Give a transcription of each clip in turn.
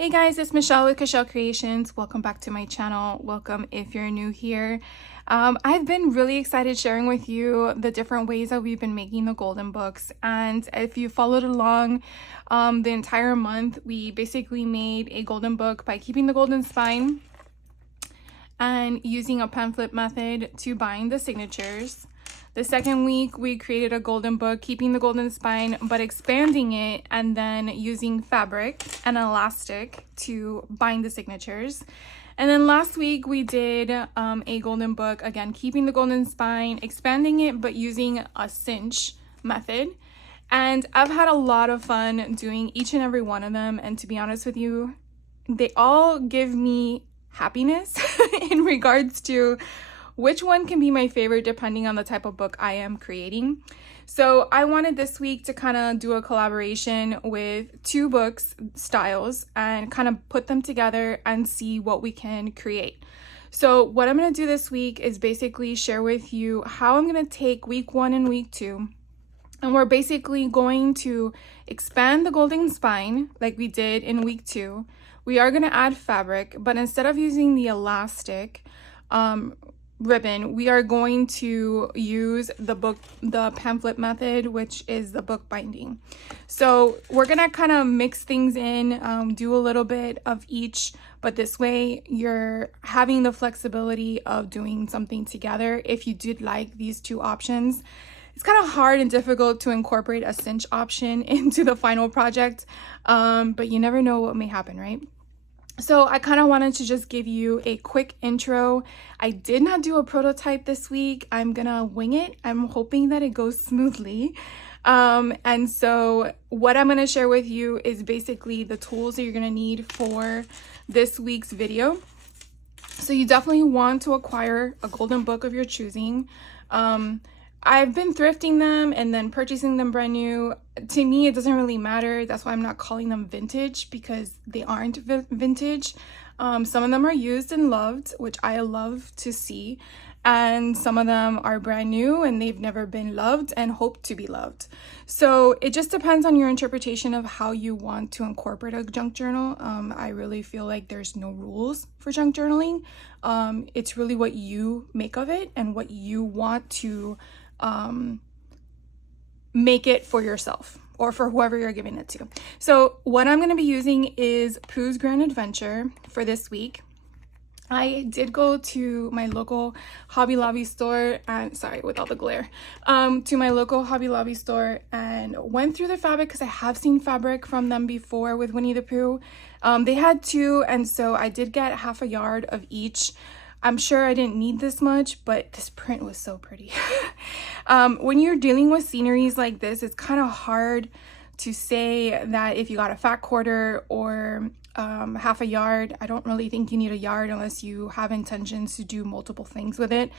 Hey guys, it's Michelle with Michelle Creations. Welcome back to my channel. Welcome if you're new here. I've been really excited sharing with you the different ways that we've been making the golden books. And if you followed along the entire month, we basically made a golden book by keeping the golden spine and using a pen flip method to bind the signatures. The second week, we created a golden book, keeping the golden spine, but expanding it and then using fabric and elastic to bind the signatures. And then last week, we did a golden book, again, keeping the golden spine, expanding it, but using a cinch method. And I've had a lot of fun doing each and every one of them. And to be honest with you, they all give me happiness in regards to which one can be my favorite depending on the type of book I am creating. So I wanted this week to kind of do a collaboration with two books styles and kind of put them together and see what we can create. So what I'm going to do this week is basically share with you how I'm going to take week 1 and week 2, and we're basically going to expand the golden spine like we did in week 2. We are going to add fabric, but instead of using the elastic ribbon, we are going to use the pen flip method, which is the book binding. So we're gonna kind of mix things in, do a little bit of each, but this way you're having the flexibility of doing something together. If you did like these two options, it's kind of hard and difficult to incorporate a cinch option into the final project, but you never know what may happen, right? So I kind of wanted to just give you a quick intro. I did not do a prototype this week. I'm gonna wing it. I'm hoping that it goes smoothly. And so what I'm gonna share with you is basically the tools that you're gonna need for this week's video. So you definitely want to acquire a golden book of your choosing. I've been thrifting them and then purchasing them brand new. To me, it doesn't really matter. That's why I'm not calling them vintage, because they aren't vintage. Some of them are used and loved, which I love to see. And some of them are brand new and they've never been loved and hope to be loved. So it just depends on your interpretation of how you want to incorporate a junk journal. I really feel like there's no rules for junk journaling. It's really what you make of it and what you want to make it for yourself or for whoever you're giving it to. So what I'm going to be using is Pooh's Grand Adventure for this week. I did go to my local Hobby Lobby store and sorry with all the glare, to my local Hobby Lobby store and went through the fabric because I have seen fabric from them before with Winnie the Pooh. They had 2, and so I did get half a yard of each. I'm sure I didn't need this much, but this print was so pretty. When you're dealing with sceneries like this, it's kind of hard to say that if you got a fat quarter or half a yard. I don't really think you need a yard unless you have intentions to do multiple things with it.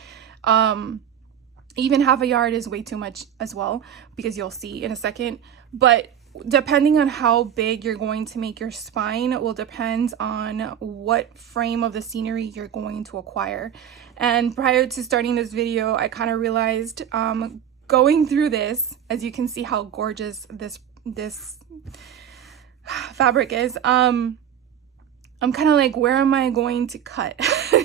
Even half a yard is way too much as well, because you'll see in a second. But depending on how big you're going to make your spine will depend on what frame of the scenery you're going to acquire. And prior to starting this video, I kind of realized going through this, as you can see how gorgeous this fabric is, I'm kind of like, where am I going to cut?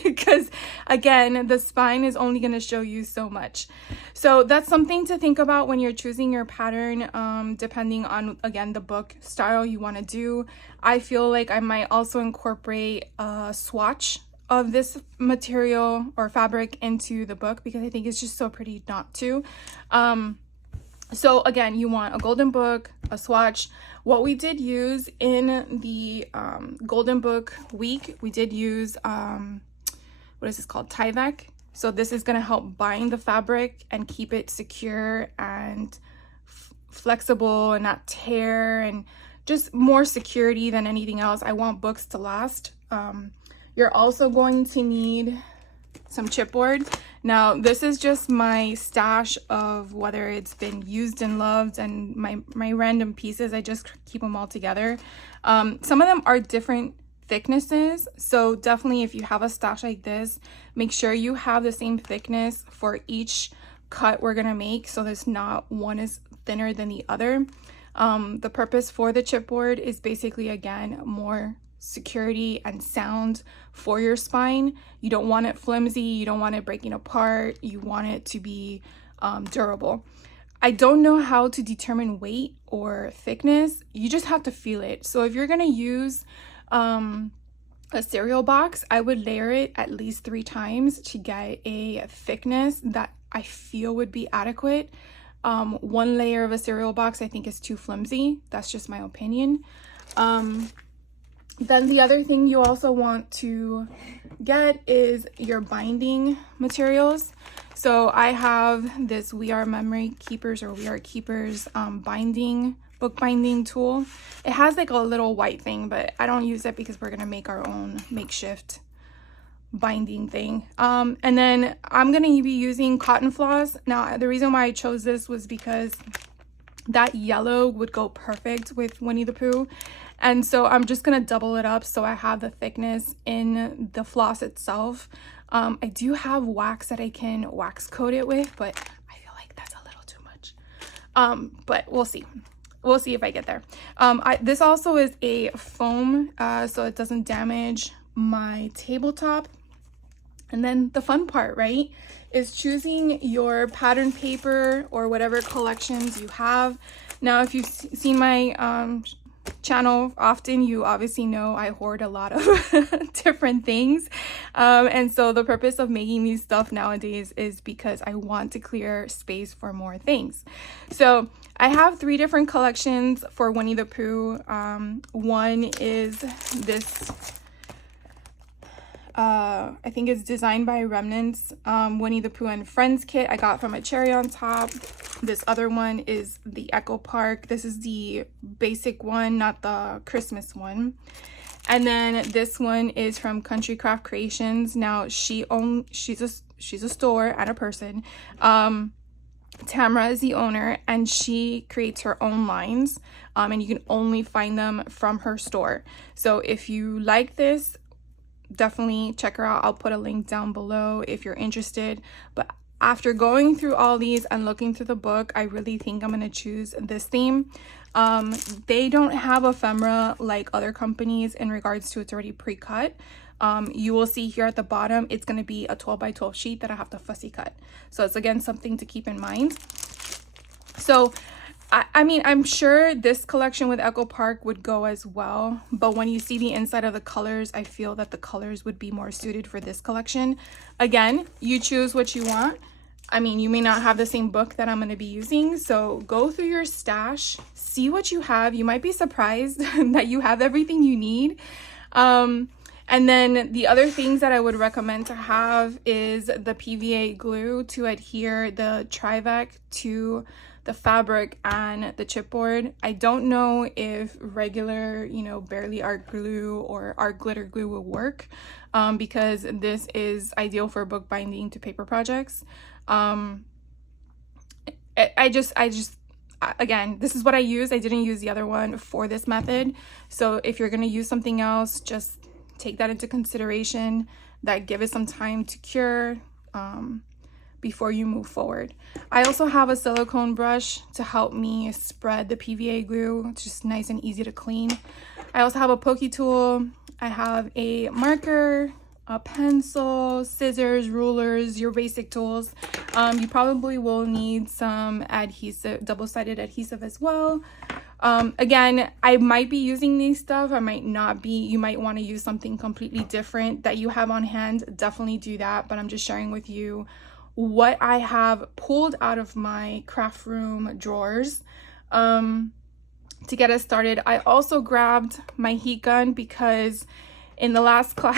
Because again, the spine is only going to show you so much. So that's something to think about when you're choosing your pattern, depending on, again, the book style you want to do. I feel like I might also incorporate a swatch of this material or fabric into the book, because I think it's just so pretty not to. So again, you want a golden book, a swatch. What we did use in the golden book week, we did use, what is this called? Tyvek. So this is going to help bind the fabric and keep it secure and flexible and not tear, and just more security than anything else. I want books to last. You're also going to need some chipboard. Now this is just my stash of whether it's been used and loved and my random pieces. I just keep them all together. Some of them are different thicknesses, so definitely if you have a stash like this, make sure you have the same thickness for each cut we're gonna make, so there's not one is thinner than the other. The purpose for the chipboard is basically, again, more security and sound for your spine. You don't want it flimsy, you don't want it breaking apart, you want it to be durable. I don't know how to determine weight or thickness. You just have to feel it. So if you're gonna use a cereal box, I would layer it at least 3 times to get a thickness that I feel would be adequate. 1 layer of a cereal box I think is too flimsy. That's just my opinion. Then the other thing you also want to get is your binding materials. So I have this We Are Memory Keepers or We Are Keepers book binding tool. It has like a little white thing, but I don't use it because we're gonna make our own makeshift binding thing. And then I'm gonna be using cotton floss. Now the reason why I chose this was because that yellow would go perfect with Winnie the Pooh. And so I'm just gonna double it up so I have the thickness in the floss itself. I do have wax that I can wax coat it with, but I feel like that's a little too much. But we'll see. We'll see if I get there. This also is a foam, so it doesn't damage my tabletop. And then the fun part, right, is choosing your pattern paper or whatever collections you have. Now, if you've seen my channel often, you obviously know I hoard a lot of different things. And so the purpose of making these stuff nowadays is because I want to clear space for more things. So I have 3 different collections for Winnie the Pooh. One is this I think it's designed by Remnants, Winnie the Pooh and Friends kit I got from a Cherry on Top. This other one is the Echo Park. This is the basic one, not the Christmas one. And then this one is from Country Craft Creations. Now she's a store and a person. Tamara is the owner, and she creates her own lines, and you can only find them from her store. So if you like this, definitely check her out. I'll put a link down below if you're interested. But after going through all these and looking through the book, I really think I'm going to choose this theme. They don't have ephemera like other companies in regards to it's already pre-cut. You will see here at the bottom, it's going to be a 12 by 12 sheet that I have to fussy cut. So it's again something to keep in mind. So I mean, I'm sure this collection with Echo Park would go as well, but when you see the inside of the colors, I feel that the colors would be more suited for this collection. Again, you choose what you want. I mean, you may not have the same book that I'm going to be using, so go through your stash, see what you have. You might be surprised that you have everything you need. And then the other things that I would recommend to have is the PVA glue to adhere the Tyvek to the fabric and the chipboard. I don't know if regular, barely art glue or art glitter glue will work, because this is ideal for book binding to paper projects. Again, this is what I use. I didn't use the other one for this method. So if you're going to use something else, just take that into consideration, that give it some time to cure before you move forward. I also have a silicone brush to help me spread the PVA glue. It's just nice and easy to clean. I also have a pokey tool. I have a marker, a pencil, scissors, rulers, your basic tools. You probably will need some adhesive, double-sided adhesive as well. Again, I might be using these stuff, I might not be. You might want to use something completely different that you have on hand. Definitely do that, but I'm just sharing with you what I have pulled out of my craft room drawers to get us started. I also grabbed my heat gun because in the last class,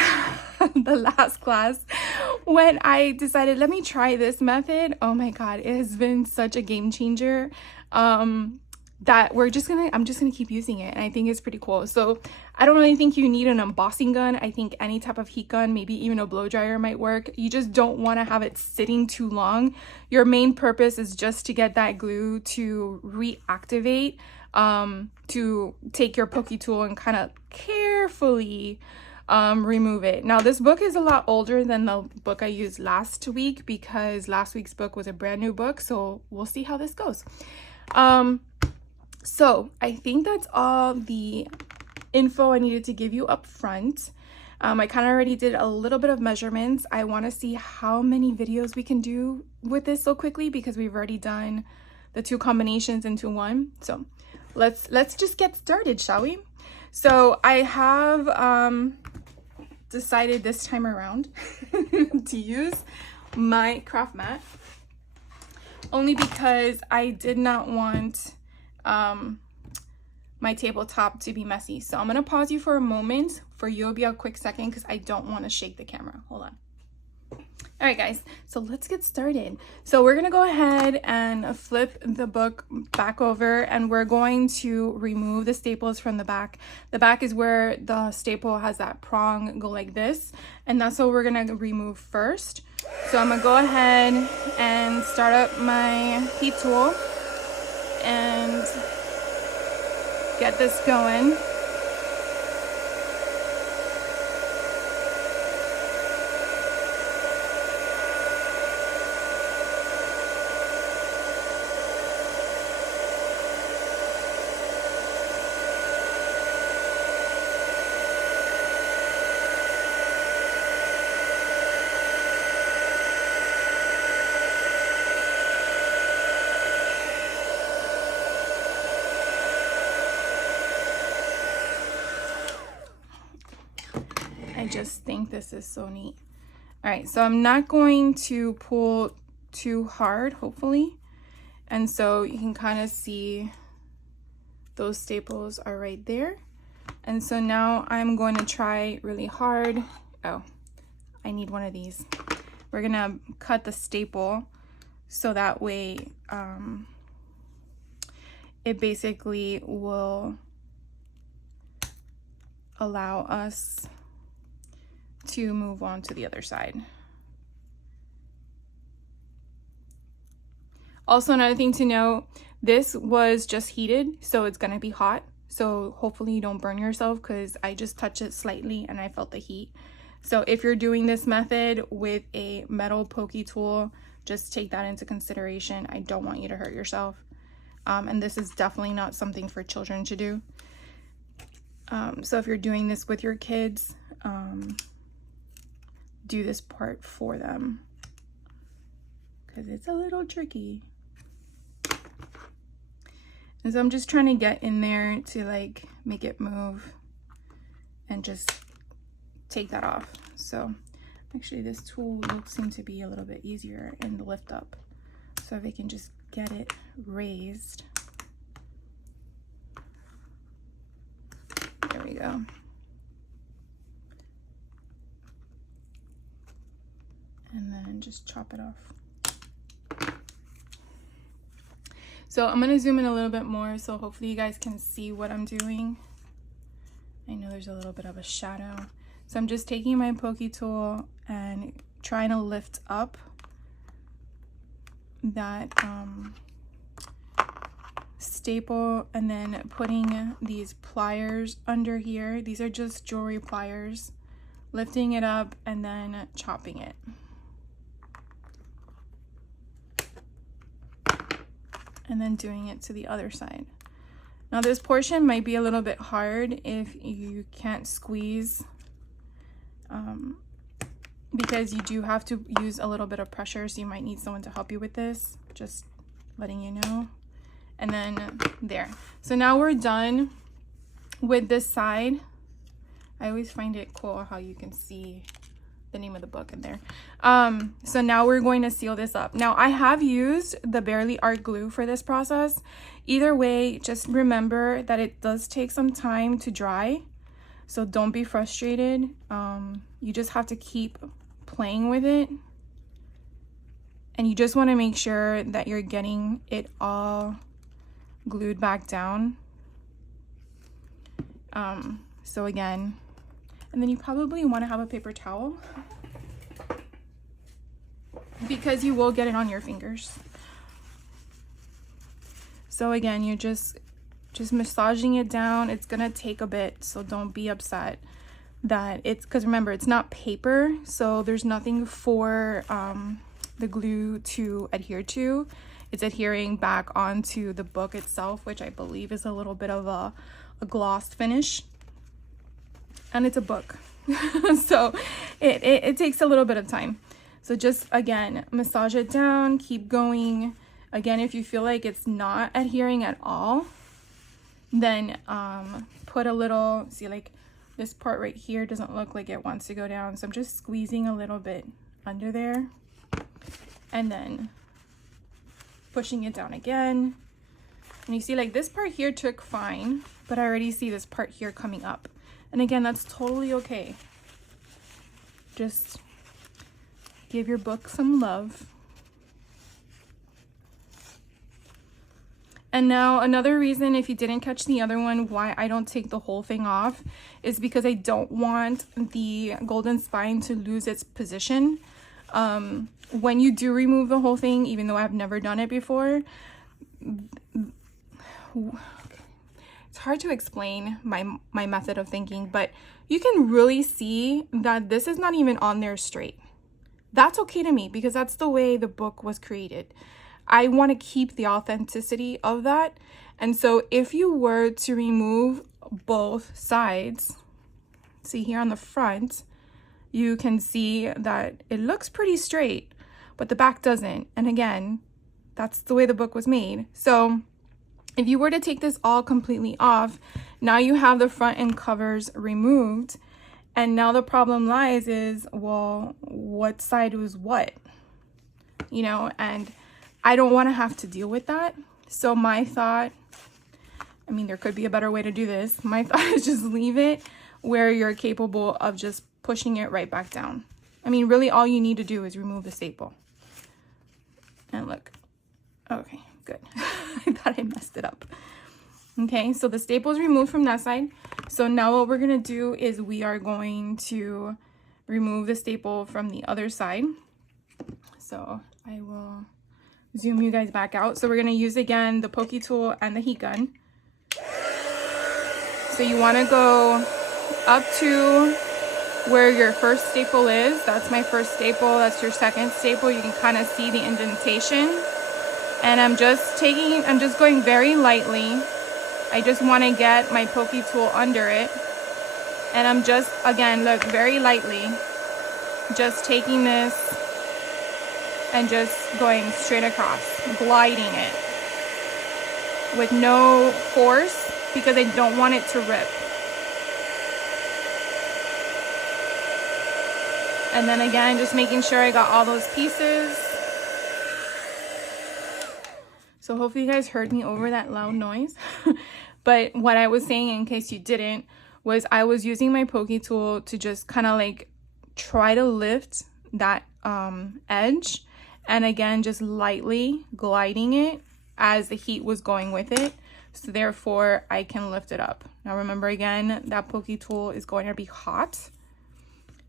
when I decided, let me try this method, oh my god, it has been such a game changer, that I'm just gonna keep using it, and I think it's pretty cool. So I don't really think you need an embossing gun. I think any type of heat gun, maybe even a blow dryer might work. You just don't want to have it sitting too long. Your main purpose is just to get that glue to reactivate, to take your pokey tool and kind of carefully remove it. Now this book is a lot older than the book I used last week, because last week's book was a brand new book, so we'll see how this goes. So I think that's all the info I needed to give you up front. I kind of already did a little bit of measurements. I want to see how many videos we can do with this so quickly because we've already done the 2 combinations into one. So let's just get started, shall we? So I have decided this time around to use my craft mat, only because I did not want my tabletop to be messy. So I'm gonna pause you for a moment. For you, it'll be a quick second because I don't want to shake the camera. Hold on. All right, guys, so let's get started. So we're gonna go ahead and flip the book back over, and we're going to remove the staples from the back. The back is where the staple has that prong go like this, and that's what we're gonna remove first. So I'm gonna go ahead and start up my heat tool and get this going. I just think this is so neat. All right, so I'm not going to pull too hard, hopefully. And so you can kind of see those staples are right there. And so now I'm going to try really hard. Oh, I need one of these. We're gonna cut the staple so that way it basically will allow us to move on to the other side. Also, another thing to note, this was just heated, so it's gonna be hot. So hopefully you don't burn yourself, because I just touched it slightly and I felt the heat. So if you're doing this method with a metal pokey tool, just take that into consideration. I don't want you to hurt yourself. And this is definitely not something for children to do. So if you're doing this with your kids, do this part for them because it's a little tricky. And so I'm just trying to get in there to like make it move and just take that off. So actually this tool will seem to be a little bit easier in the lift up. So if I can just get it raised. There we go. And then just chop it off. So I'm gonna zoom in a little bit more so hopefully you guys can see what I'm doing. I know there's a little bit of a shadow. So I'm just taking my pokey tool and trying to lift up that staple, and then putting these pliers under here. These are just jewelry pliers. Lifting it up and then chopping it. And then doing it to the other side. Now this portion might be a little bit hard if you can't squeeze, because you do have to use a little bit of pressure, so you might need someone to help you with this, just letting you know. And then there. So now we're done with this side. I always find it cool how you can see the name of the book in there. So now we're going to seal this up. Now I have used the Barely Art glue for this process. Either way, just remember that it does take some time to dry, so don't be frustrated. You just have to keep playing with it, and you just want to make sure that you're getting it all glued back down. So again, and then you probably want to have a paper towel because you will get it on your fingers. So again, you're just massaging it down. It's gonna take a bit, so don't be upset that it's, because remember, it's not paper, so there's nothing for the glue to adhere to. It's adhering back onto the book itself, which I believe is a little bit of a gloss finish. and it's a book. So it takes a little bit of time. So just, again, massage it down, keep going. Again, if you feel like it's not adhering at all, then put a little, see, like this part right here doesn't look like it wants to go down. So I'm just squeezing a little bit under there and then pushing it down again. And you see, like, this part here took fine, but I already see this part here coming up. And again, that's totally okay. Just give your book some love. And now another reason, if you didn't catch the other one, why I don't take the whole thing off is because I don't want the golden spine to lose its position. When you do remove the whole thing, even though I've never done it before, it's hard to explain my method of thinking, but you can really see that this is not even on there straight. That's okay to me because that's the way the book was created. I want to keep the authenticity of that. And so if you were to remove both sides, see here on the front, you can see that it looks pretty straight, but the back doesn't. And again, that's the way the book was made. So if you were to take this all completely off, now you have the front end covers removed. And now the problem lies is, well, what side was what? You know, and I don't want to have to deal with that. So my thought, I mean, there could be a better way to do this. My thought is just leave it where you're capable of just pushing it right back down. I mean, really all you need to do is remove the staple. And look, okay, good. I thought I messed it up. Okay, so the staple is removed from that side. So now what we're gonna do is we are going to remove the staple from the other side. So I will zoom you guys back out. So we're gonna use again the pokey tool and the heat gun. So you wanna go up to where your first staple is. That's my first staple, that's your second staple. You can kind of see the indentation. And I'm just going very lightly. I just want to get my pokey tool under it. And I'm just, again, look, very lightly, just taking this and just going straight across, gliding it with no force because I don't want it to rip. And then again, just making sure I got all those pieces. So hopefully you guys heard me over that loud noise. But what I was saying, in case you didn't, was I was using my pokey tool to just kind of like try to lift that edge. And again, just lightly gliding it as the heat was going with it. So therefore I can lift it up. Now remember, again, that pokey tool is going to be hot.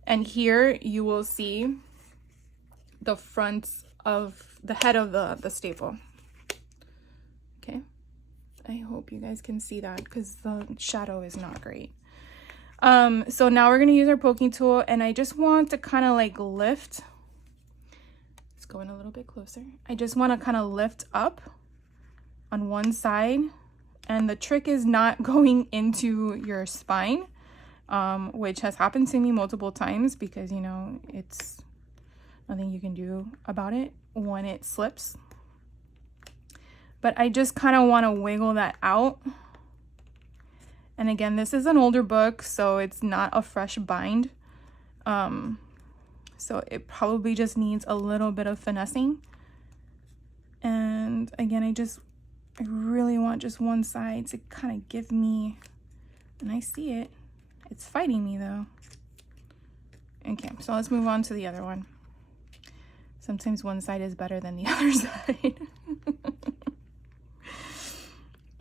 And here you will see the front of the head of the staple. Okay, I hope you guys can see that because the shadow is not great. So now we're gonna use our poking tool, and I just want to kind of like lift. Let's go in a little bit closer. I just want to kind of lift up on one side, and the trick is not going into your spine, which has happened to me multiple times because, you know, it's nothing you can do about it when it slips. But I just kind of want to wiggle that out. And again, this is an older book, so it's not a fresh bind. So it probably just needs a little bit of finessing. And again, I really want just one side to kind of give me, and I see it. It's fighting me though. Okay, so let's move on to the other one. Sometimes one side is better than the other side.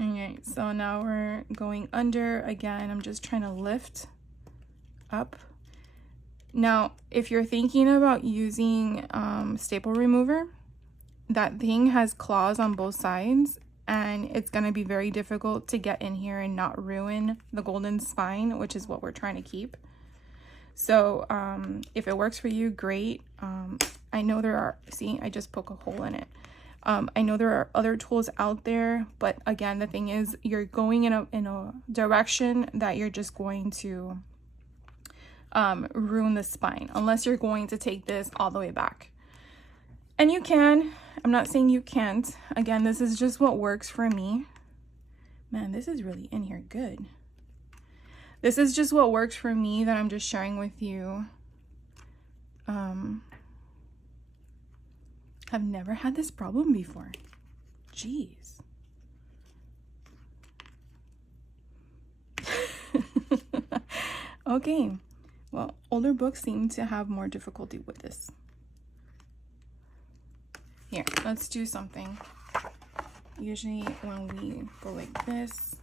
Okay, so now we're going under. Again, I'm just trying to lift up. Now, if you're thinking about using staple remover, that thing has claws on both sides, and it's going to be very difficult to get in here and not ruin the golden spine, which is what we're trying to keep. So if it works for you, great. I know there are, see, I just poke a hole in it. I know there are other tools out there, but again, the thing is, you're going in a direction that you're just going to ruin the spine unless you're going to take this all the way back. And you can. I'm not saying you can't. Again, this is just what works for me. Man, this is really in here good. This is just what works for me that I'm just sharing with you. I've never had this problem before. Jeez. Okay. Well, older books seem to have more difficulty with this. Here, let's do something. Usually when we go like this,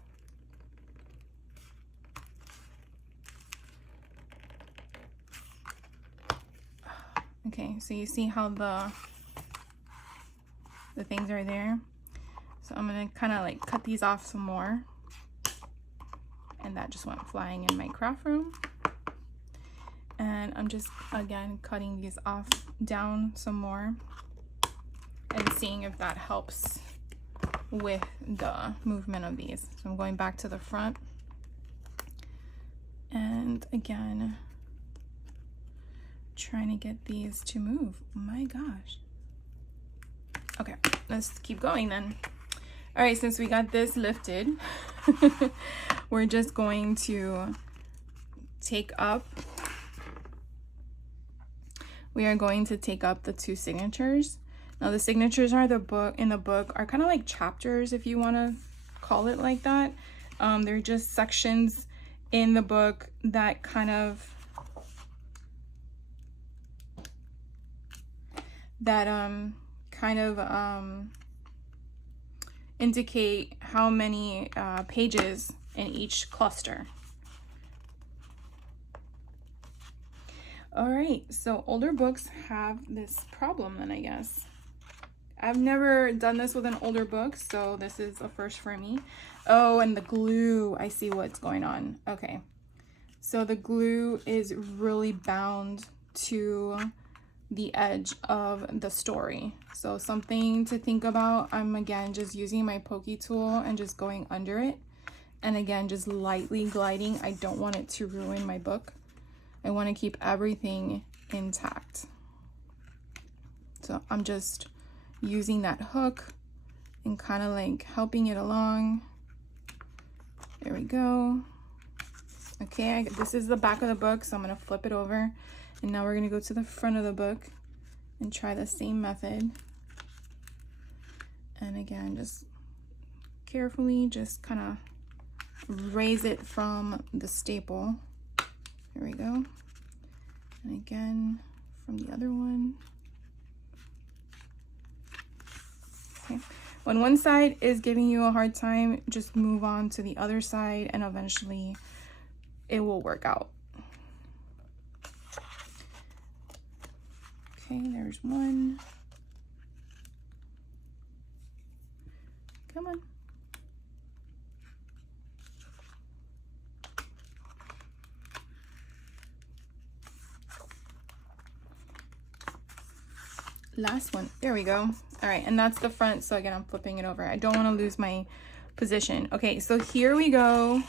okay, so you see how the things are there. So I'm gonna kind of like cut these off some more, and that just went flying in my craft room. And I'm just again cutting these off down some more and seeing if that helps with the movement of these. So I'm going back to the front, and again trying to get these to move. Oh my gosh. Okay, let's keep going then. All right, since we got this lifted, we're just going to take up, we are going to take up the 2 signatures. Now the signatures are in the book are kind of like chapters, if you want to call it like that. They're just sections in the book that kind of indicate how many pages in each cluster. All right, so older books have this problem then, I guess. I've never done this with an older book, so this is a first for me. Oh, and the glue, I see what's going on. Okay, so the glue is really bound to the edge of the story. So something to think about. I'm again just using my pokey tool and just going under it, and again just lightly gliding. I don't want it to ruin my book. I want to keep everything intact. So I'm just using that hook and kind of like helping it along. There we go. Okay, this is the back of the book, so I'm going to flip it over. And now we're going to go to the front of the book and try the same method. And again, just carefully just kind of raise it from the staple. Here we go. And again, from the other one. Okay. When one side is giving you a hard time, just move on to the other side and eventually it will work out. Okay, there's one. Come on. Last one. There we go. All right, and that's the front. So again, I'm flipping it over. I don't want to lose my position. Okay, so here we go.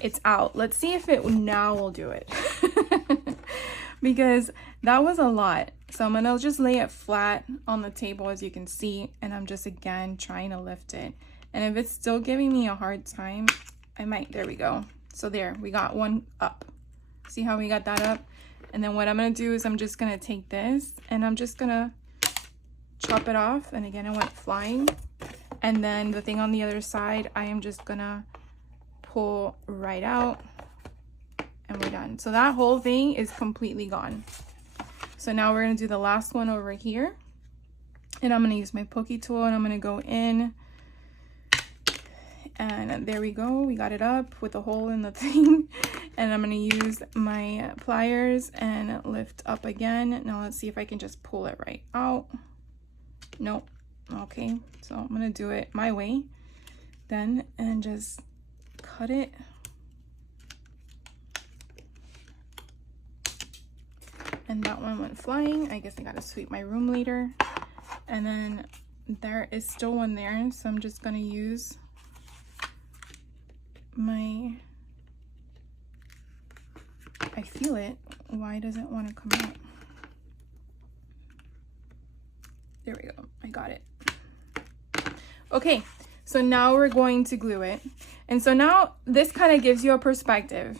It's out. Let's see if it now will do it. Because that was a lot. So I'm gonna just lay it flat on the table, as you can see, and I'm just again trying to lift it. And if it's still giving me a hard time, I might, there we go. So there, we got one up. See how we got that up? And then what I'm gonna do is I'm just gonna take this and I'm just gonna chop it off. And again, it went flying. And then the thing on the other side, I am just gonna pull right out and we're done. So that whole thing is completely gone. So now we're gonna do the last one over here. And I'm gonna use my pokey tool and I'm gonna go in. And there we go, we got it up with a hole in the thing. And I'm gonna use my pliers and lift up again. Now let's see if I can just pull it right out. Nope. Okay, so I'm gonna do it my way then and just cut it. And that one went flying. I guess I gotta sweep my room later. And then there is still one there, so I'm just gonna use my, I feel it. Why does it want to come out? There we go. I got it. Okay, so now we're going to glue it. And so now this kind of gives you a perspective.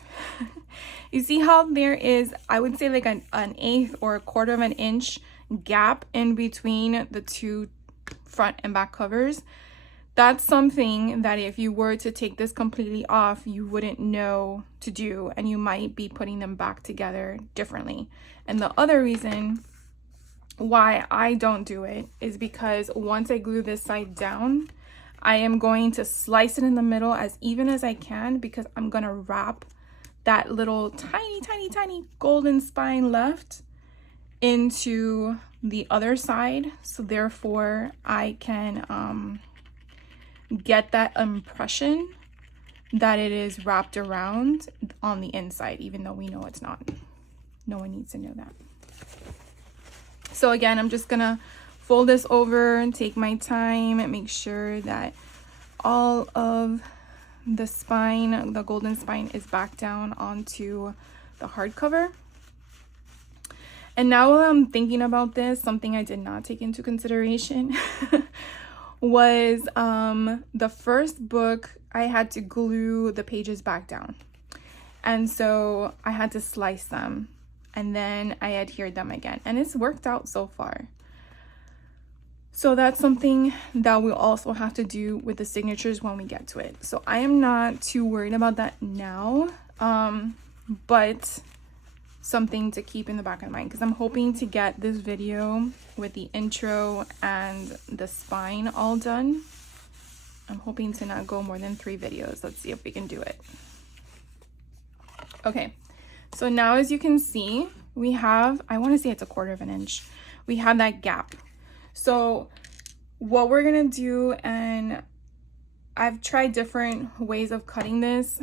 You see how there is, I would say like an eighth or a quarter of an inch gap in between the two front and back covers? That's something that if you were to take this completely off, you wouldn't know to do, and you might be putting them back together differently. And the other reason why I don't do it is because once I glue this side down, I am going to slice it in the middle as even as I can, because I'm going to wrap that little tiny golden spine left into the other side. So therefore I can get that impression that it is wrapped around on the inside, even though we know it's not. No one needs to know that. So again, I'm just gonna fold this over and take my time and make sure that all of the spine, the golden spine, is back down onto the hardcover. And now while I'm thinking about this, something I did not take into consideration was the first book, I had to glue the pages back down. And so I had to slice them and then I adhered them again. And it's worked out so far. So that's something that we'll also have to do with the signatures when we get to it. So I am not too worried about that now, but something to keep in the back of my mind, because I'm hoping to get this video with the intro and the spine all done. I'm hoping to not go more than 3 videos. Let's see if we can do it. Okay, so now as you can see, we have, I want to say it's a quarter of an inch. We have that gap. So what we're gonna do, and I've tried different ways of cutting this.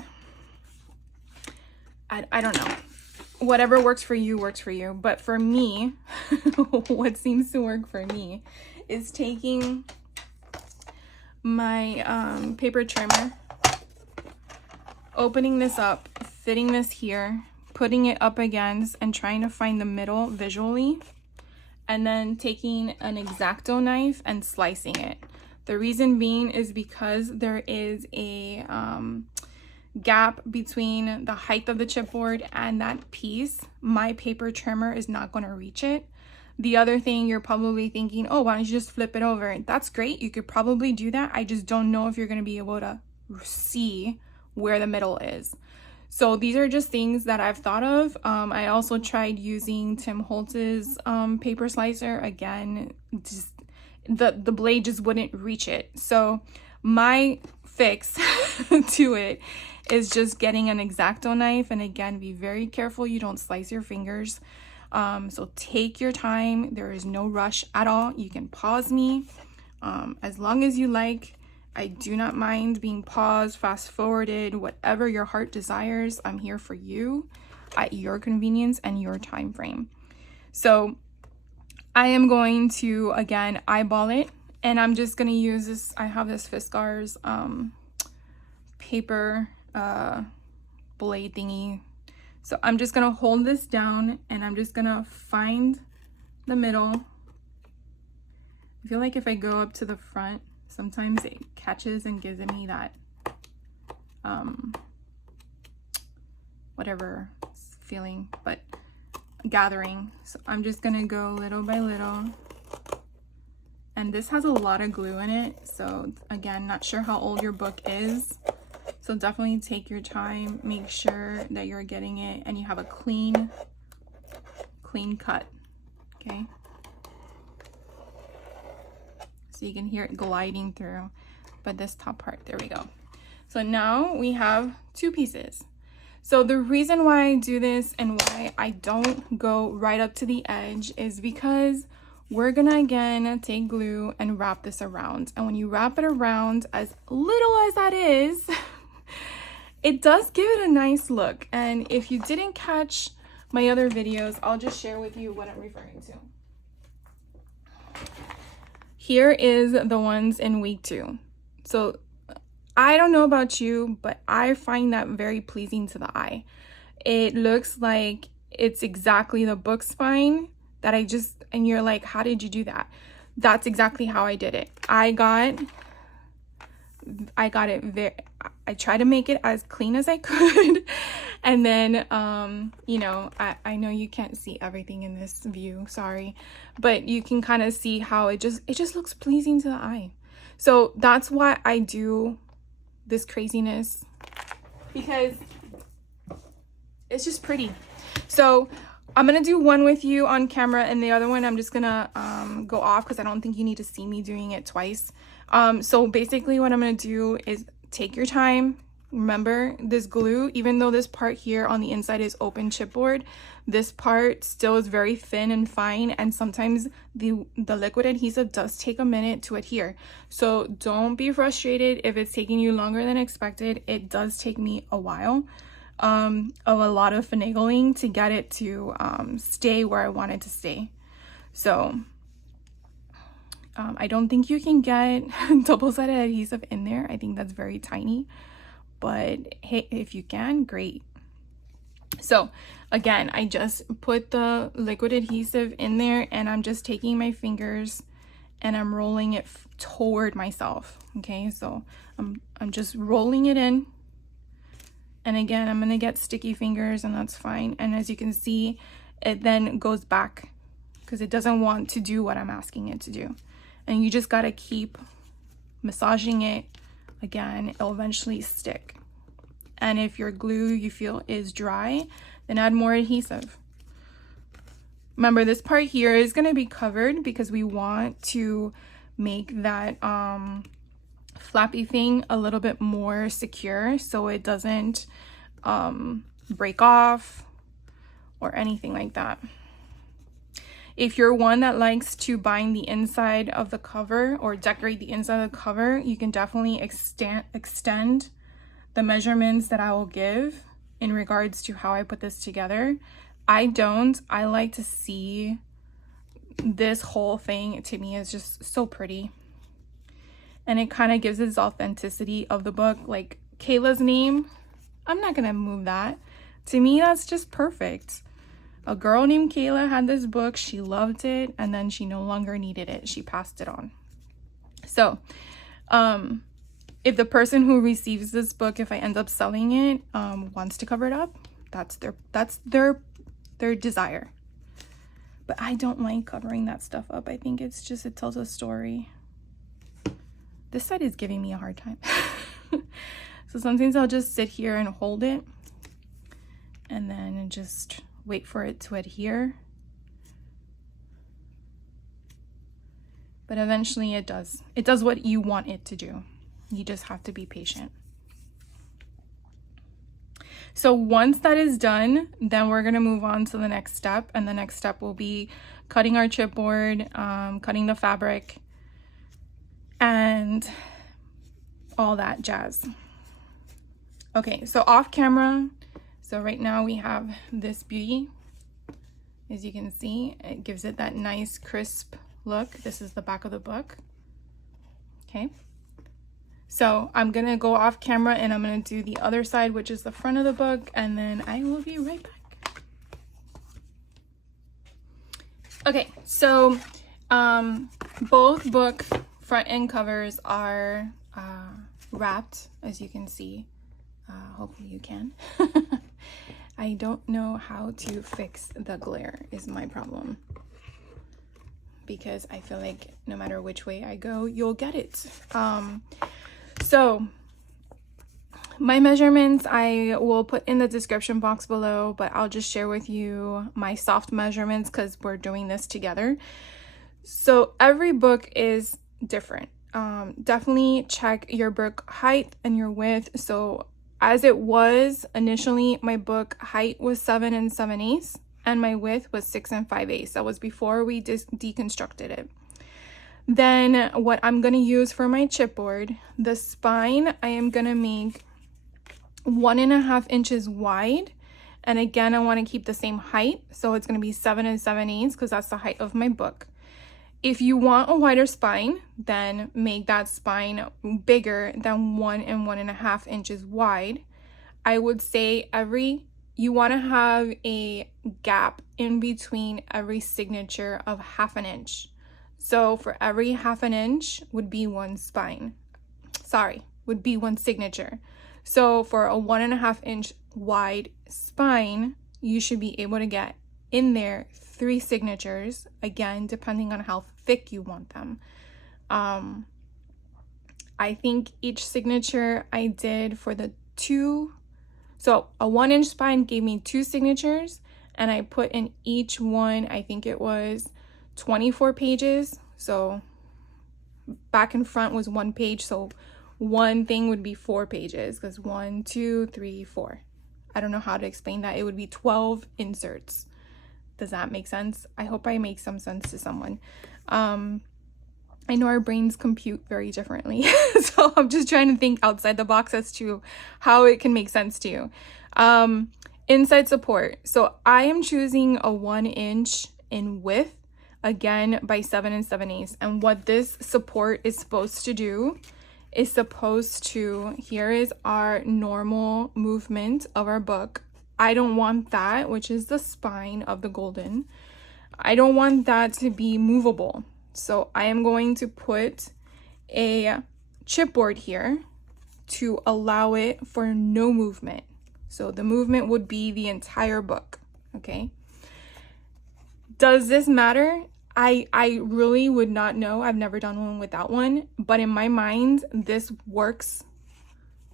I don't know. Whatever works for you works for you. But for me, what seems to work for me is taking my paper trimmer, opening this up, fitting this here, putting it up against and trying to find the middle visually, and then taking an X-Acto knife and slicing it. The reason being is because there is a gap between the height of the chipboard and that piece. My paper trimmer is not going to reach it. The other thing, you're probably thinking, oh, why don't you just flip it over? That's great. You could probably do that. I just don't know if you're going to be able to see where the middle is. So these are just things that I've thought of. I also tried using Tim Holtz's paper slicer. Again, just the blade just wouldn't reach it. So my fix to it is just getting an X-Acto knife. And again, be very careful you don't slice your fingers. So take your time. There is no rush at all. You can pause me as long as you like. I do not mind being paused, fast forwarded, whatever your heart desires. I'm here for you at your convenience and your time frame. So I am going to, again, eyeball it, and I'm just going to use this. I have this Fiskars paper blade thingy. So I'm just going to hold this down and I'm just going to find the middle. I feel like if I go up to the front, sometimes it catches and gives me that whatever feeling, but gathering. So I'm just gonna go little by little, and this has a lot of glue in it. So again, not sure how old your book is, so definitely take your time, make sure that you're getting it and you have a clean cut. Okay, so you can hear it gliding through, but this top part, there we go. So now we have 2 pieces. So the reason why I do this and why I don't go right up to the edge is because we're gonna again take glue and wrap this around. And when you wrap it around, as little as that is, it does give it a nice look. And if you didn't catch my other videos, I'll just share with you what I'm referring to. Here is the ones in week 2. So I don't know about you, but I find that very pleasing to the eye. it looks like it's exactly the book spine that and you're like, how did you do that? That's exactly how I did it. I got it I tried to make it as clean as I could. And then, you know, I know you can't see everything in this view, sorry, but you can kind of see how it just looks pleasing to the eye. So that's why I do this craziness, because it's just pretty. So I'm gonna do one with you on camera, and the other one I'm just gonna go off because I don't think you need to see me doing it twice. So basically what I'm gonna do is take your time. Remember, this glue, even though this part here on the inside is open chipboard, this part still is very thin and fine, and sometimes the liquid adhesive does take a minute to adhere. So don't be frustrated if it's taking you longer than expected. It does take me a while of a lot of finagling to get it to stay where I want it to stay. So I don't think you can get double-sided adhesive in there. I think that's very tiny, but hey, if you can, great. So again, I just put the liquid adhesive in there, and I'm just taking my fingers and I'm rolling it toward myself. Okay, so I'm just rolling it in, and again, I'm gonna get sticky fingers, and that's fine. And as you can see, it then goes back because it doesn't want to do what I'm asking it to do. And you just gotta keep massaging it. Again, it'll eventually stick. And if your glue you feel is dry, then add more adhesive. Remember, this part here is gonna be covered because we want to make that flappy thing a little bit more secure so it doesn't break off or anything like that. If you're one that likes to bind the inside of the cover or decorate the inside of the cover, you can definitely extend the measurements that I will give in regards to how I put this together. I don't. I like to see this whole thing. To me, is just so pretty. And it kind of gives its authenticity of the book. Like Kayla's name, I'm not gonna move that. To me, that's just perfect. A girl named Kayla had this book, she loved it, and then she no longer needed it. She passed it on. So, if the person who receives this book, if I end up selling it, wants to cover it up, that's their desire. But I don't like covering that stuff up. I think it's just, it tells a story. This side is giving me a hard time. So sometimes I'll just sit here and hold it, and then just wait for it to adhere. But eventually it does. It does what you want it to do. You just have to be patient. So once that is done, then we're gonna move on to the next step. And the next step will be cutting our chipboard, cutting the fabric, and all that jazz. Okay, so off camera, so right now we have this beauty. As you can see, it gives it that nice crisp look. This is the back of the book. Okay, so I'm gonna go off camera and I'm gonna do the other side, which is the front of the book, and then I will be right back. Okay, so both book front end covers are wrapped, as you can see. Hopefully you can. I don't know how to fix the glare is my problem, because I feel like no matter which way I go, you'll get it. So my measurements I will put in the description box below, but I'll just share with you my soft measurements because we're doing this together. So every book is different. Definitely check your book height and your width. So as it was initially, my book height was 7 7/8 and my width was 6 5/8. That was before we deconstructed it. Then what I'm gonna use for my chipboard, the spine, I am gonna make 1.5 inches wide. And again, I wanna keep the same height. So it's gonna be 7 7/8 because that's the height of my book. If you want a wider spine, then make that spine bigger than 1 and 1.5 inches wide. I would say every you want to have a gap in between every signature of 1/2 inch. So for every 1/2 inch would be one spine. Sorry, would be one signature. So for a 1.5 inch wide spine, you should be able to get in there 3 signatures, again, depending on how thick you want them. I think each signature I did for the 2, so a 1 inch spine gave me 2 signatures, and I put in each one, I think it was 24 pages. So back and front was 1 page, so one thing would be 4 pages, because 1, 2, 3, 4. I don't know how to explain that. It would be 12 inserts. Does that make sense? I hope I make some sense to someone. I know our brains compute very differently, so I'm just trying to think outside the box as to how it can make sense to you. Inside support. So I am choosing a 1 inch in width, again by 7 7/8. And what this support is supposed to do is here is our normal movement of our book. I don't want that, which is the spine of the golden. I don't want that to be movable. So I am going to put a chipboard here to allow it for no movement. So the movement would be the entire book, okay? Does this matter? I really would not know. I've never done one without one, but in my mind, this works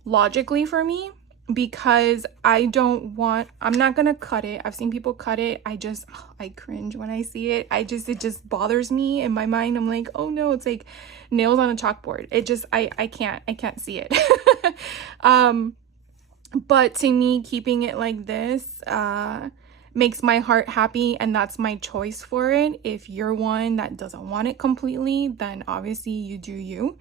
logically for me, because I'm not gonna cut it. I've seen people cut it. I cringe when I see it. It just bothers me in my mind. I'm like, oh no, it's like nails on a chalkboard. I can't see it. But to me, keeping it like this makes my heart happy, and that's my choice for it. If you're one that doesn't want it completely, then obviously you do you.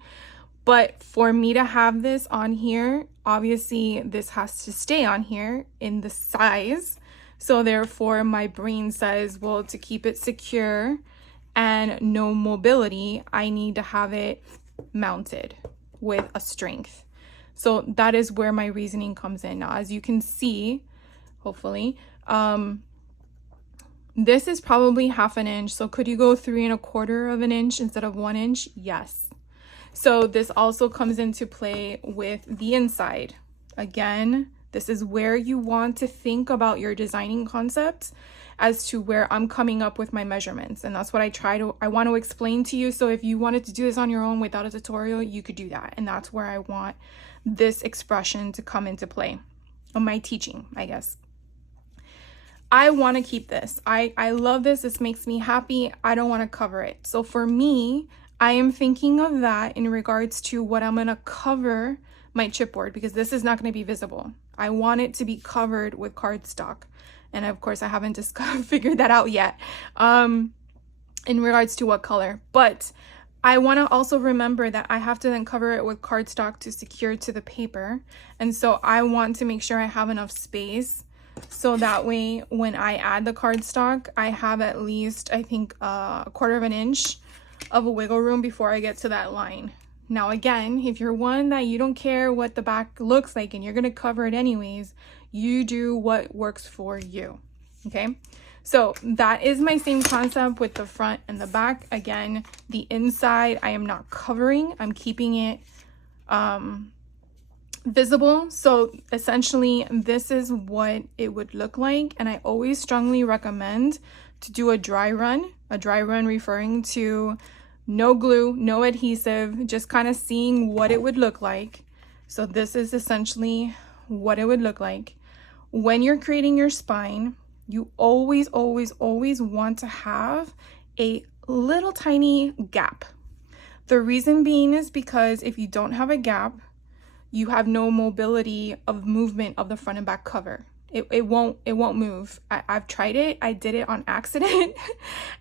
But for me to have this on here, obviously this has to stay on here in the size. So therefore my brain says, well, to keep it secure and no mobility, I need to have it mounted with a strength. So that is where my reasoning comes in. Now, as you can see, hopefully, this is probably 1/2 inch. So could you go 3.25 inches instead of 1 inch? Yes. So this also comes into play with the inside. Again, this is where you want to think about your designing concepts as to where I'm coming up with my measurements. And that's what I want to explain to you. So if you wanted to do this on your own without a tutorial, you could do that. And that's where I want this expression to come into play on my teaching, I guess. I want to keep this. I love this. This makes me happy. I don't want to cover it. So for me, I am thinking of that in regards to what I'm going to cover my chipboard, because this is not going to be visible. I want it to be covered with cardstock. And of course, I haven't just figured that out yet in regards to what color. But I want to also remember that I have to then cover it with cardstock to secure to the paper. And so I want to make sure I have enough space, so that way when I add the cardstock, I have at least, I think, 1/4 inch of a wiggle room before I get to that line. Now again, if you're one that you don't care what the back looks like and you're going to cover it anyways, you do what works for you. Okay, so that is my same concept with the front and the back. Again, the inside I am not covering, I'm keeping it visible. So essentially this is what it would look like, and I always strongly recommend to do a dry run referring to no glue, no adhesive, just kind of seeing what it would look like. So this is essentially what it would look like. When you're creating your spine, you always want to have a little tiny gap. The reason being is because if you don't have a gap, you have no mobility of movement of the front and back cover. It won't move. I've tried it. I did it on accident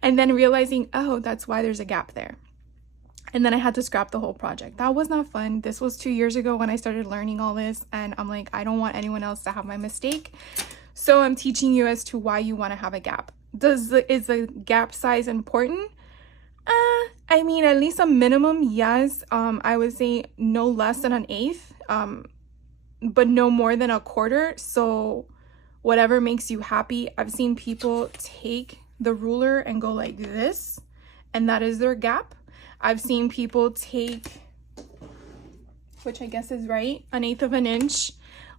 and then realizing, oh, that's why there's a gap there. And then I had to scrap the whole project. That was not fun. This was 2 years ago when I started learning all this, and I'm like, I don't want anyone else to have my mistake. So I'm teaching you as to why you want to have a gap. Is the gap size important? I mean, at least a minimum, yes. I would say no less than 1/8, but no more than 1/4. So whatever makes you happy. I've seen people take the ruler and go like this, and that is their gap. I've seen people take, which I guess is right, 1/8 of an inch,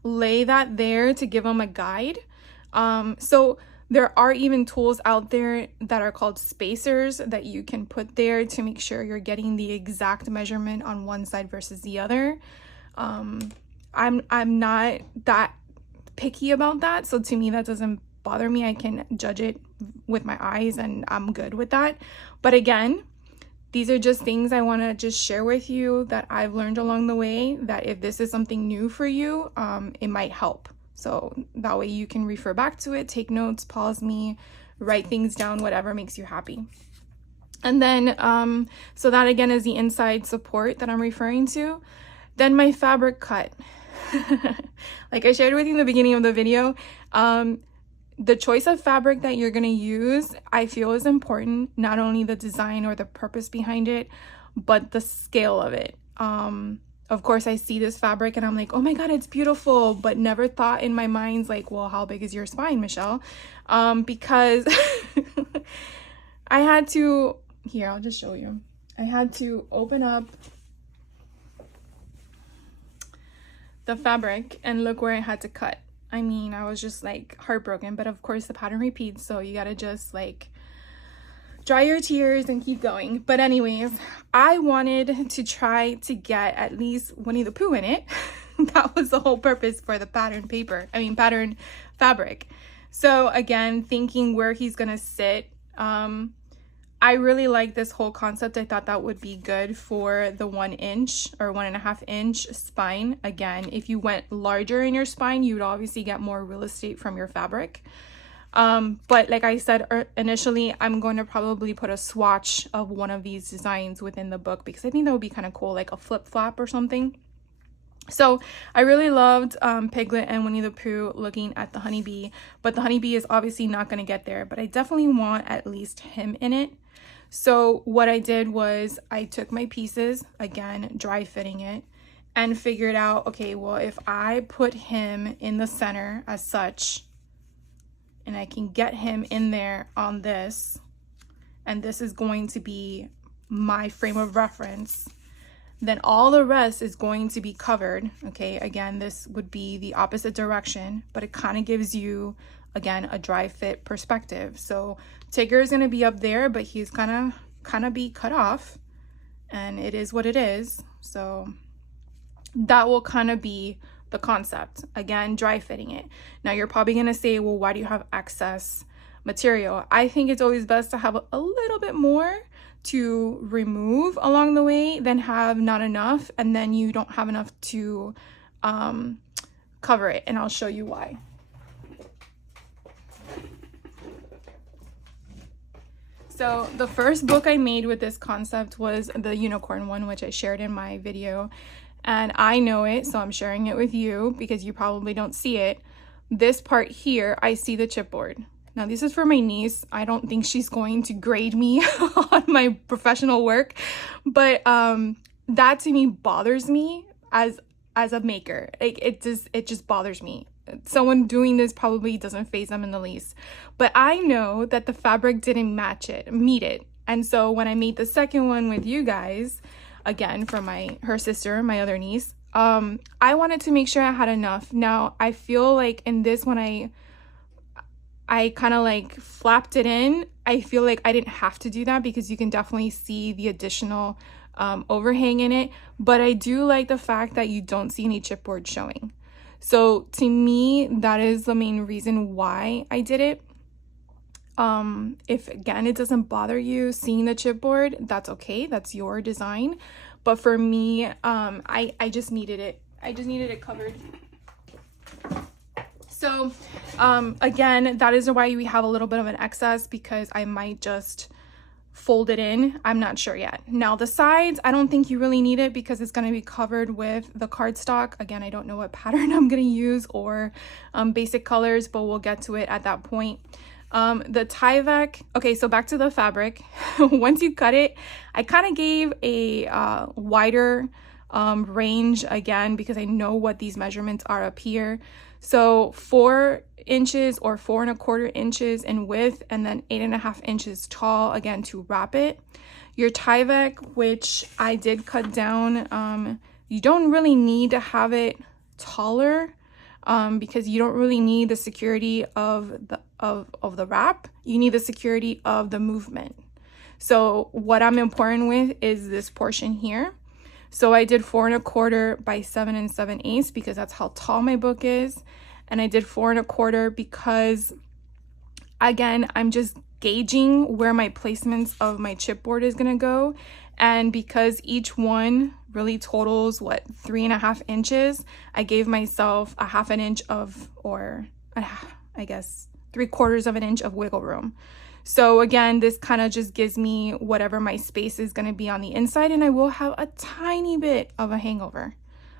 lay that there to give them a guide. So there are even tools out there that are called spacers that you can put there to make sure you're getting the exact measurement on one side versus the other. I'm not that picky about that, so to me that doesn't bother me. I can judge it with my eyes and I'm good with that. But again, these are just things I want to just share with you that I've learned along the way, that if this is something new for you, it might help. So that way you can refer back to it, take notes, pause me, write things down, whatever makes you happy. And then, so that again is the inside support that I'm referring to. Then my fabric cut. Like I shared with you in the beginning of the video, the choice of fabric that you're going to use, I feel is important. Not only the design or the purpose behind it, but the scale of it. Of course, I see this fabric and I'm like, oh my God, it's beautiful, but never thought in my mind's like, well, how big is your spine, Michelle? Because I had to, here, I'll just show you. I had to open up the fabric and look where I had to cut. I mean, I was just like heartbroken, but of course the pattern repeats, so you gotta just like dry your tears and keep going. But anyways, I wanted to try to get at least Winnie the Pooh in it. That was the whole purpose for the pattern fabric. So again, thinking where he's gonna sit, I really like this whole concept. I thought that would be good for the 1 inch or 1.5 inch spine. Again, if you went larger in your spine, you would obviously get more real estate from your fabric. But like I said initially, I'm going to probably put a swatch of one of these designs within the book because I think that would be kind of cool, like a flip flap or something. So I really loved Piglet and Winnie the Pooh looking at the honeybee, but the honeybee is obviously not going to get there, but I definitely want at least him in it. So what I did was I took my pieces, again, dry fitting it, and figured out, okay, well, if I put him in the center as such, and I can get him in there on this, and this is going to be my frame of reference, then all the rest is going to be covered. Okay, again, this would be the opposite direction, but it kind of gives you, again, a dry fit perspective. So Tigger is going to be up there, but he's kind of be cut off, and it is what it is. So that will kind of be the concept. Again, dry fitting it. Now you're probably going to say, well, why do you have excess material? I think it's always best to have a little bit more to remove along the way than have not enough, and then you don't have enough to cover it, and I'll show you why. So the first book I made with this concept was the unicorn one, which I shared in my video, and I know it, so I'm sharing it with you because you probably don't see it. This part here, I see the chipboard. Now this is for my niece. I don't think she's going to grade me on my professional work, but that to me bothers me as a maker. Like it just bothers me. Someone doing this probably doesn't faze them in the least, but I know that the fabric didn't meet it. And so when I made the second one with you guys, again for her sister, my other niece, I wanted to make sure I had enough. Now I feel like in this one I kind of like flapped it in. I feel like I didn't have to do that because you can definitely see the additional overhang in it, but I do like the fact that you don't see any chipboard showing. So to me, that is the main reason why I did it. If again, it doesn't bother you seeing the chipboard, that's okay. That's your design. But for me, I just needed it. I just needed it covered. So again, that is why we have a little bit of an excess, because I might just fold it in. I'm not sure yet. Now the sides, I don't think you really need it because it's going to be covered with the cardstock. Again, I don't know what pattern I'm going to use or basic colors, but we'll get to it at that point. The Tyvek, okay, so back to the fabric. Once you cut it, I kind of gave a wider range again because I know what these measurements are up here. So 4 inches or 4¼ inches in width, and then 8½ inches tall, again, to wrap it. Your Tyvek, which I did cut down, you don't really need to have it taller, because you don't really need the security of the wrap. You need the security of the movement. So what I'm important with is this portion here. So I did 4¼ by 7 7/8 because that's how tall my book is. And I did 4¼ because, again, I'm just gauging where my placements of my chipboard is gonna go. And because each one really totals, what, 3½ inches, I gave myself a ½ inch of, or I guess 3/4 inch of wiggle room. So again, this kind of just gives me whatever my space is going to be on the inside, and I will have a tiny bit of a hangover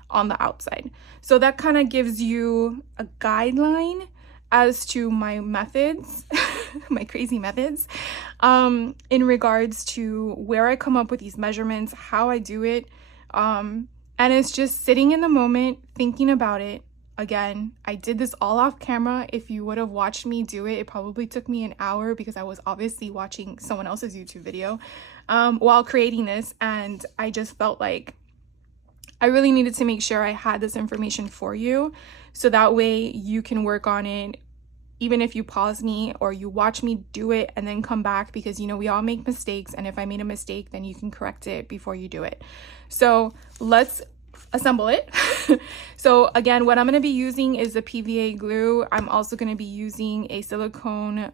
on the outside. So that kind of gives you a guideline as to my methods, my crazy methods, in regards to where I come up with these measurements, how I do it. And it's just sitting in the moment, thinking about it. Again, I did this all off camera. If you would have watched me do it, it probably took me an hour because I was obviously watching someone else's YouTube video while creating this. And I just felt like I really needed to make sure I had this information for you. So that way you can work on it, even if you pause me or you watch me do it and then come back, because, you know, we all make mistakes. And if I made a mistake, then you can correct it before you do it. So let's assemble it. So again, what I'm going to be using is the PVA glue. I'm also going to be using a silicone,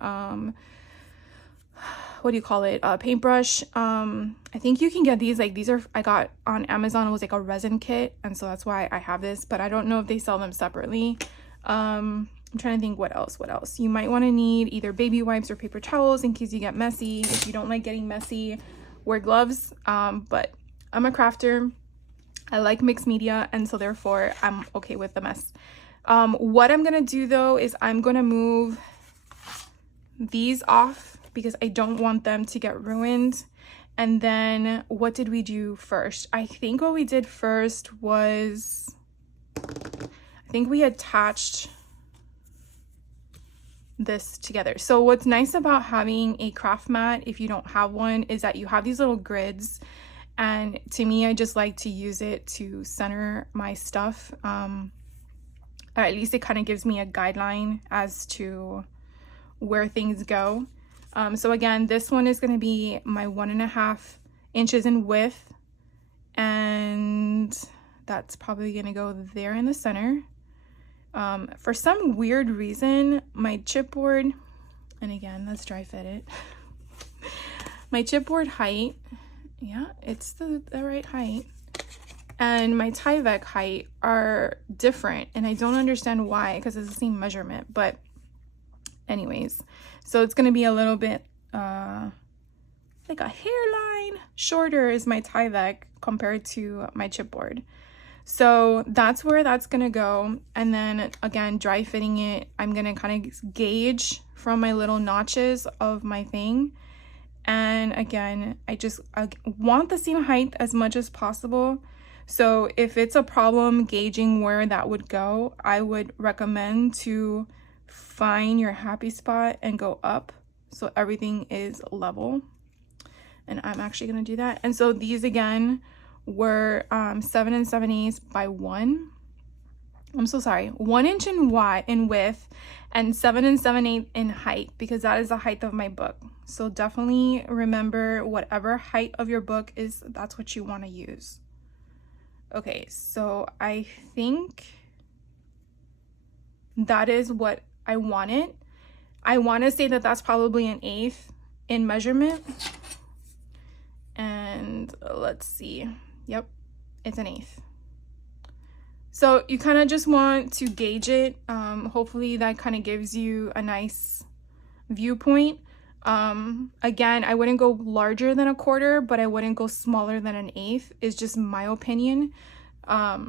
what do you call it? Paintbrush. I think you can get these, like, these are, I got on Amazon. It was like a resin kit. And so that's why I have this, but I don't know if they sell them separately. I'm trying to think what else. You might want to need either baby wipes or paper towels in case you get messy. If you don't like getting messy, wear gloves. But I'm a crafter. I like mixed media, and so therefore I'm okay with the mess. What I'm gonna do though is I'm gonna move these off because I don't want them to get ruined. And then what did we do first? I think what we did first was, I think we attached this together. So what's nice about having a craft mat, if you don't have one, is that you have these little grids. And to me, I just like to use it to center my stuff. Or at least it kind of gives me a guideline as to where things go. So again, this one is going to be my 1½ inches in width. And that's probably going to go there in the center. For some weird reason, my chipboard, and again, let's dry fit it. My chipboard height, yeah, it's the right height, and my Tyvek height are different, and I don't understand why, because it's the same measurement. But anyways, so it's gonna be a little bit like a hairline shorter is my Tyvek compared to my chipboard. So that's where that's gonna go. And then again, dry fitting it, I'm gonna kind of gauge from my little notches of my thing. And again, I want the seam height as much as possible. So if it's a problem gauging where that would go, I would recommend to find your happy spot and go up so everything is level. And I'm actually going to do that. And so these again were 7 7/8 by 1. I'm so sorry, 1 inch in width and 7 7/8 in height, because that is the height of my book. So definitely remember whatever height of your book is, that's what you want to use. Okay, so I think that is what I wanted. I want to say that that's probably 1/8 in measurement. And let's see. Yep, it's 1/8. So you kind of just want to gauge it. Hopefully that kind of gives you a nice viewpoint. Again, I wouldn't go larger than 1/4, but I wouldn't go smaller than 1/8. It's just my opinion. But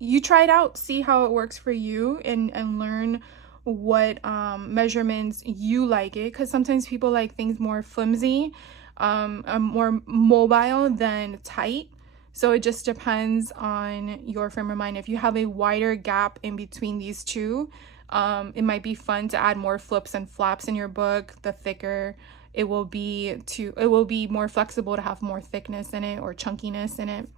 you try it out, see how it works for you, and learn what measurements you like it, because sometimes people like things more flimsy, more mobile than tight. So it just depends on your frame of mind. If you have a wider gap in between these two, it might be fun to add more flips and flaps in your book. The thicker it will be more flexible to have more thickness in it or chunkiness in it.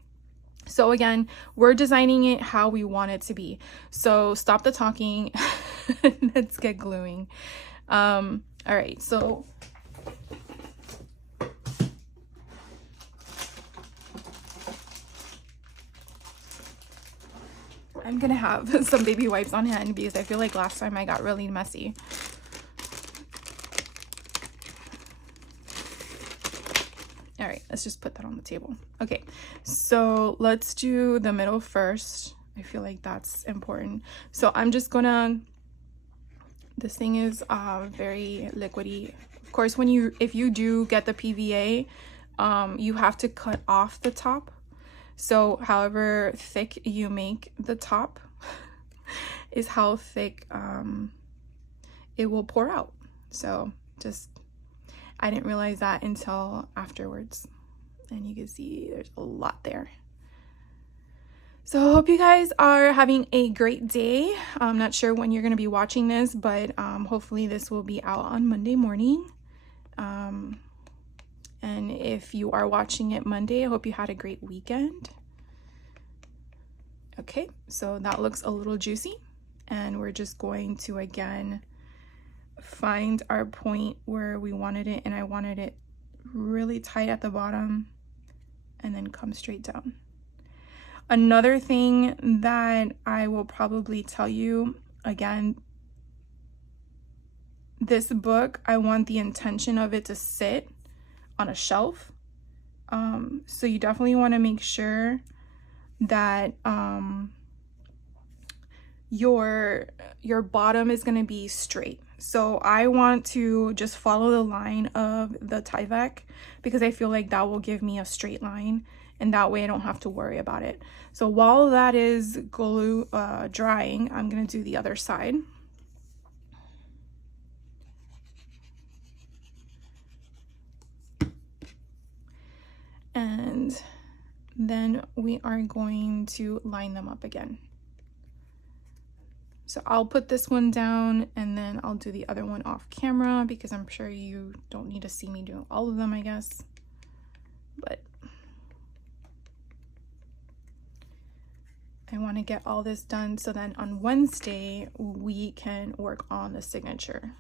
So again, we're designing it how we want it to be. So stop the talking. Let's get gluing. All right, so I'm gonna have some baby wipes on hand because I feel like last time I got really messy. All right, let's just put that on the table. Okay, so let's do the middle first. I feel like that's important. So I'm just gonna, this thing is very liquidy. Of course, if you do get the PVA, you have to cut off the top. So however thick you make the top is how thick it will pour out. So just, I didn't realize that until afterwards. And you can see there's a lot there. So I hope you guys are having a great day. I'm not sure when you're going to be watching this, but hopefully this will be out on Monday morning. And if you are watching it Monday, I hope you had a great weekend. Okay, so that looks a little juicy. And we're just going to, again, find our point where we wanted it. And I wanted it really tight at the bottom and then come straight down. Another thing that I will probably tell you, again, this book, I want the intention of it to sit on a shelf. So you definitely want to make sure that your bottom is going to be straight. So I want to just follow the line of the Tyvek because I feel like that will give me a straight line, and that way I don't have to worry about it. So while that is drying, I'm going to do the other side. And then we are going to line them up again. So I'll put this one down and then I'll do the other one off camera because I'm sure you don't need to see me do all of them, I guess. But I want to get all this done so then on Wednesday we can work on the signature.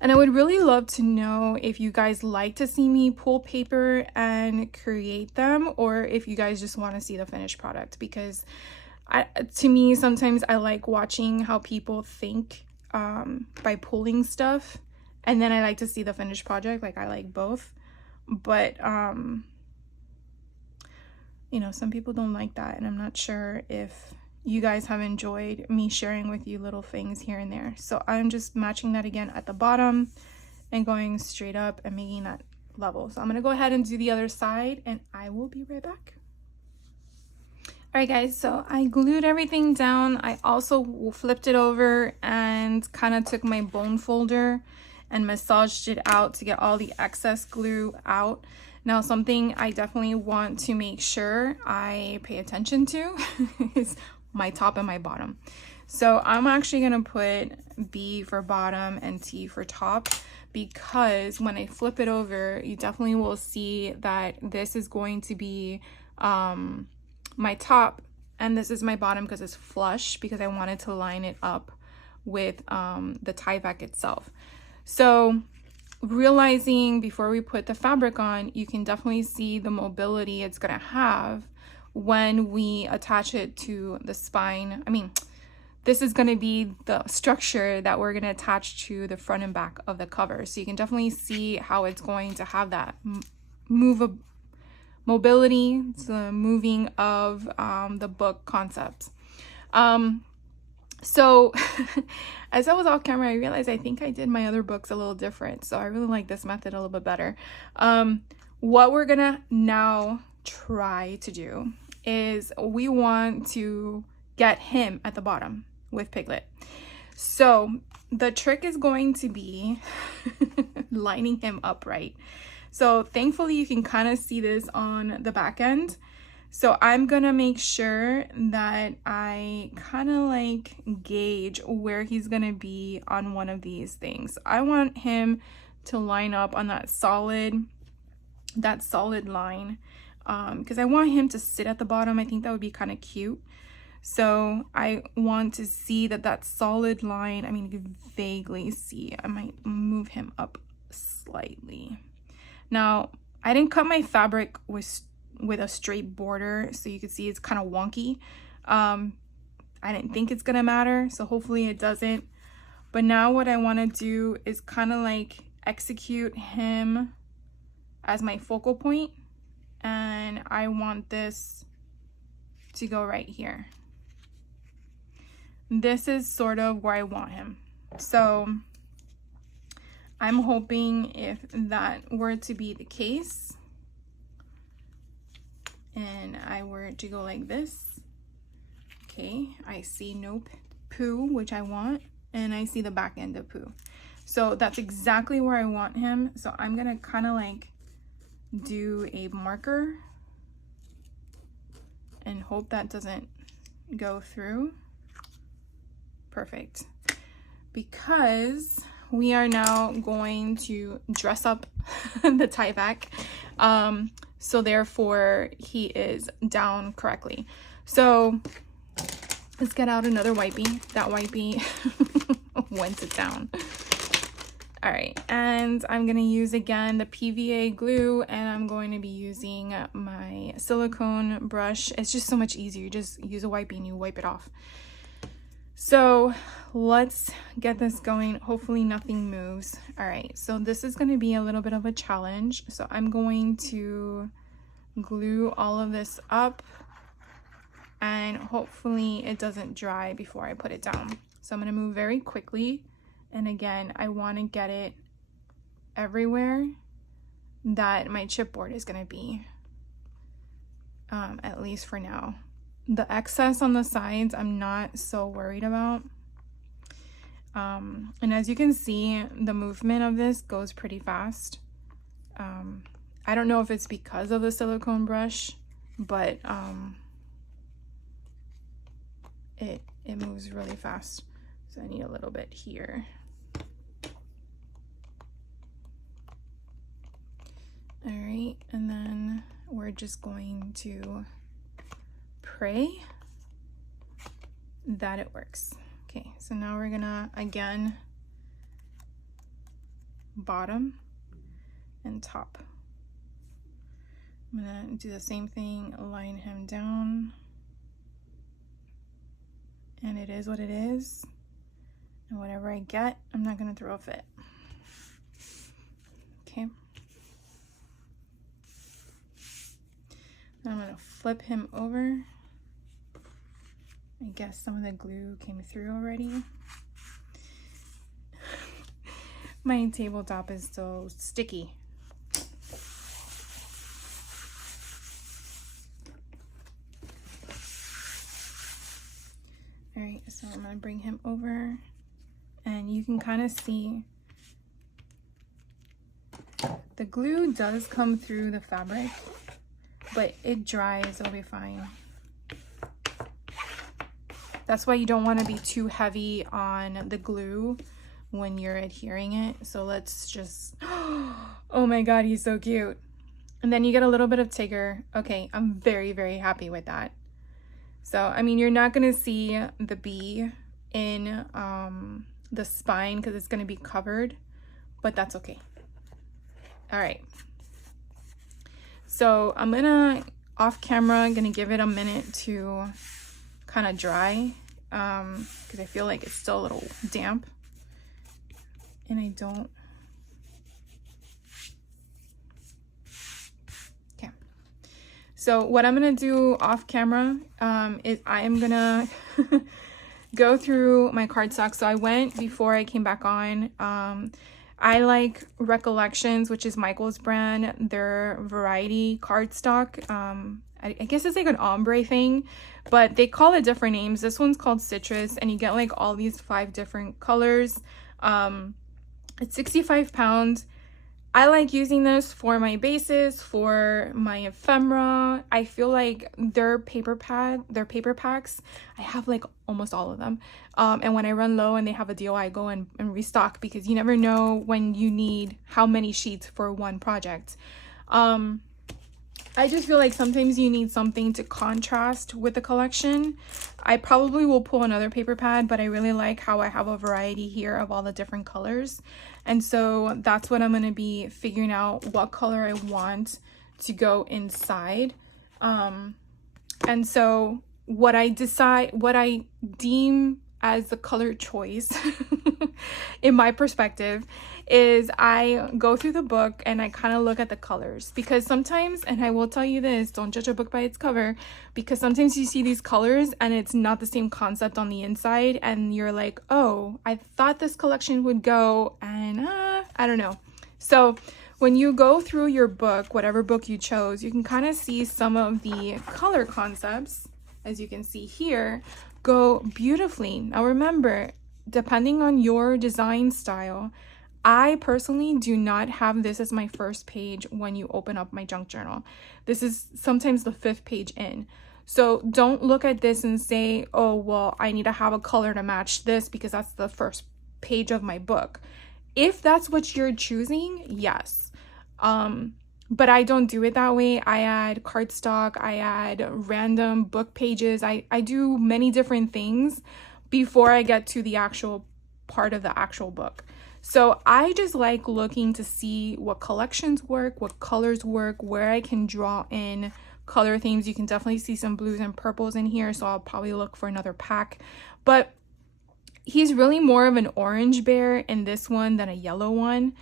And I would really love to know if you guys like to see me pull paper and create them, or if you guys just want to see the finished product, because to me, sometimes I like watching how people think by pulling stuff, and then I like to see the finished project. Like, I like both, but you know, some people don't like that, and I'm not sure if you guys have enjoyed me sharing with you little things here and there. So I'm just matching that again at the bottom and going straight up and making that level. So I'm going to go ahead and do the other side, and I will be right back. All right, guys, so I glued everything down. I also flipped it over and kind of took my bone folder and massaged it out to get all the excess glue out. Now, something I definitely want to make sure I pay attention to is my top and my bottom. So I'm actually going to put B for bottom and T for top, because when I flip it over, you definitely will see that this is going to be my top and this is my bottom because it's flush, because I wanted to line it up with the Tyvek itself. So realizing before we put the fabric on, you can definitely see the mobility it's going to have when we attach it to the spine. I mean, this is going to be the structure that we're going to attach to the front and back of the cover. So you can definitely see how it's going to have that mobility, the moving of the book concepts. So as I was off camera, I realized I think I did my other books a little different. So I really like this method a little bit better. What we're gonna now try to do is we want to get him at the bottom with Piglet. So the trick is going to be lining him up right. So thankfully you can kind of see this on the back end. So I'm gonna make sure that I kind of like gauge where he's gonna be on one of these things. I want him to line up on that solid line, because I want him to sit at the bottom. I think that would be kind of cute. So I want to see that solid line, I mean, you can vaguely see. I might move him up slightly. Now, I didn't cut my fabric with a straight border, so you can see it's kind of wonky. I didn't think it's gonna matter, so hopefully it doesn't. But now what I want to do is kind of like execute him as my focal point, and I want this to go right here. This is sort of where I want him. So I'm hoping if that were to be the case and I were to go like this, okay, I see no Pooh, which I want, and I see the back end of Pooh. So that's exactly where I want him. So I'm gonna kind of like do a marker and hope that doesn't go through. Perfect. Because we are now going to dress up the Tyvek, so therefore he is down correctly. So let's get out another wipey. That wipey went it down. All right, and I'm gonna use again the PVA glue, and I'm going to be using my silicone brush. It's just so much easier. You just use a wipey and you wipe it off. So let's get this going. Hopefully nothing moves. All right, so this is gonna be a little bit of a challenge. So I'm going to glue all of this up, and hopefully it doesn't dry before I put it down. So I'm gonna move very quickly. And again, I want to get it everywhere that my chipboard is going to be, at least for now. The excess on the sides, I'm not so worried about. And as you can see, the movement of this goes pretty fast. I don't know if it's because of the silicone brush, but it moves really fast. So I need a little bit here. All right, and then we're just going to pray that it works. Okay, so now we're gonna, again, bottom and top. I'm gonna do the same thing, line him down. And it is what it is. And whatever I get, I'm not gonna throw a fit. Okay. I'm gonna flip him over. I guess some of the glue came through already. My tabletop is so sticky. All right, so I'm gonna bring him over, and you can kind of see the glue does come through the fabric, but it dries, it'll be fine. That's why you don't want to be too heavy on the glue when you're adhering it. So let's just, oh my God, he's so cute. And then you get a little bit of Tigger. Okay, I'm very, very happy with that. So, I mean, you're not going to see the bee in the spine because it's going to be covered, but that's okay. All right. So I'm gonna, off camera, I'm gonna give it a minute to kind of dry, because I feel like it's still a little damp, and I don't. Okay. So what I'm gonna do off camera is I am gonna go through my cardstock. So I went before I came back on. I like Recollections, which is Michael's brand, their variety cardstock. I guess it's like an ombre thing, but they call it different names. This one's called Citrus, and you get like all these 5 different colors. It's 65 pounds. I like using this for my bases, for my ephemera. I feel like their paper packs, I have like almost all of them. And when I run low and they have a deal, I go and restock, because you never know when you need how many sheets for one project. I just feel like sometimes you need something to contrast with the collection. I probably will pull another paper pad, but I really like how I have a variety here of all the different colors. And so that's what I'm going to be figuring out, what color I want to go inside. And so what I deem as the color choice in my perspective is I go through the book and I kind of look at the colors, because sometimes, and I will tell you this, don't judge a book by its cover, because sometimes you see these colors and it's not the same concept on the inside, and you're like, oh, I thought this collection would go, and I don't know. So when you go through your book, whatever book you chose, you can kind of see some of the color concepts, as you can see here, go beautifully. Now remember, depending on your design style, I personally do not have this as my first page when you open up my junk journal. This is sometimes the 5th page in. So don't look at this and say, oh, well, I need to have a color to match this because that's the first page of my book. If that's what you're choosing, yes. But I don't do it that way. I add cardstock, I add random book pages. I do many different things before I get to the actual part of the actual book. So I just like looking to see what collections work, what colors work, where I can draw in color themes. You can definitely see some blues and purples in here, so I'll probably look for another pack. But he's really more of an orange bear in this one than a yellow one.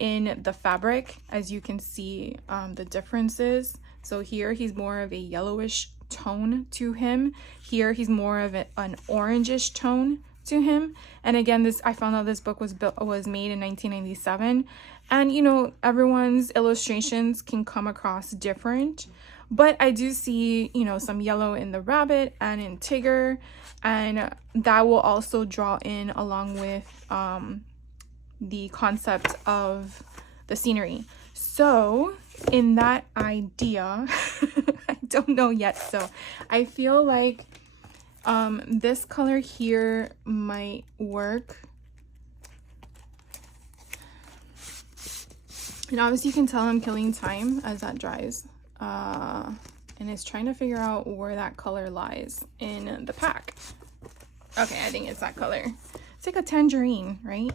In the fabric, as you can see, the differences. So here he's more of a yellowish tone to him. Here he's more of an orangish tone to him. And again, I found out this book was made in 1997, and you know, everyone's illustrations can come across different, but I do see, you know, some yellow in the rabbit and in Tigger, and that will also draw in along with the concept of the scenery. So in that idea, I don't know yet, so I feel like this color here might work. And obviously you can tell I'm killing time as that dries, and it's trying to figure out where that color lies in the pack. Okay, I think it's that color. It's like a tangerine, right?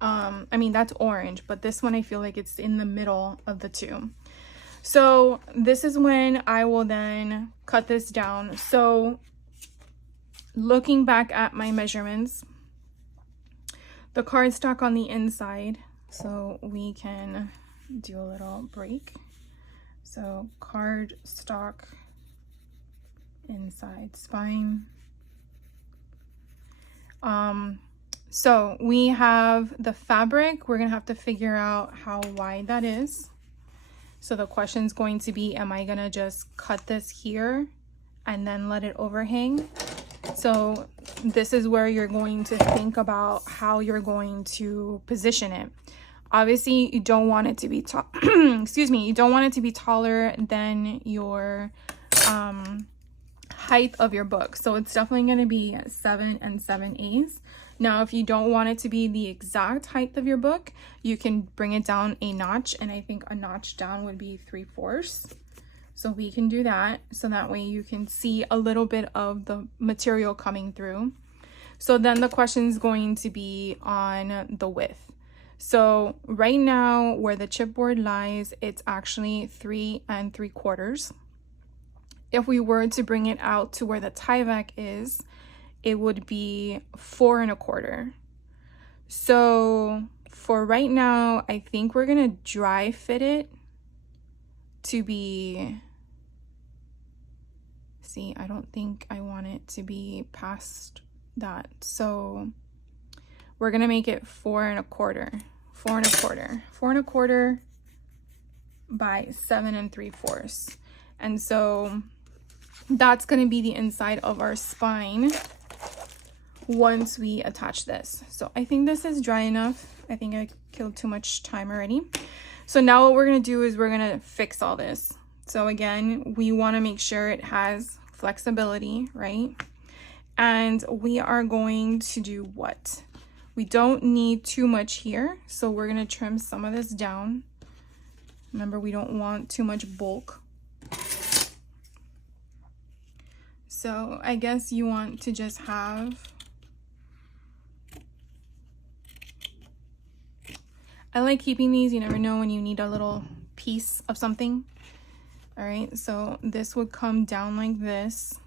I mean, that's orange, but this one I feel like it's in the middle of the two. So this is when I will then cut this down. So looking back at my measurements, the cardstock on the inside, so we can do a little break. So cardstock inside spine. So we have the fabric. We're gonna have to figure out how wide that is. So the question is going to be, am I gonna just cut this here and then let it overhang? So this is where you're going to think about how you're going to position it. Obviously, you don't want it to be excuse me, you don't want it to be taller than your height of your book. So it's definitely going to be 7 7/8. Now, if you don't want it to be the exact height of your book, you can bring it down a notch, and I think a notch down would be 3/4. So we can do that, so that way you can see a little bit of the material coming through. So then the question is going to be on the width. So right now where the chipboard lies, it's actually 3 3/4. If we were to bring it out to where the Tyvek is, it would be 4 1/4. So for right now, I think we're gonna dry fit it to be, see, I don't think I want it to be past that. So we're gonna make it 4 1/4, 4 1/4, 4 1/4 by 7 3/4. And so that's gonna be the inside of our spine. once we attach this. So I think this is dry enough. I think I killed too much time already. So now what we're gonna do is we're gonna fix all this. So again, we wanna make sure it has flexibility, right? And we are going to do what? We don't need too much here, so we're gonna trim some of this down. Remember, we don't want too much bulk. So I guess you want to just have, I like keeping these, you never know when you need a little piece of something. All right, so this would come down like this,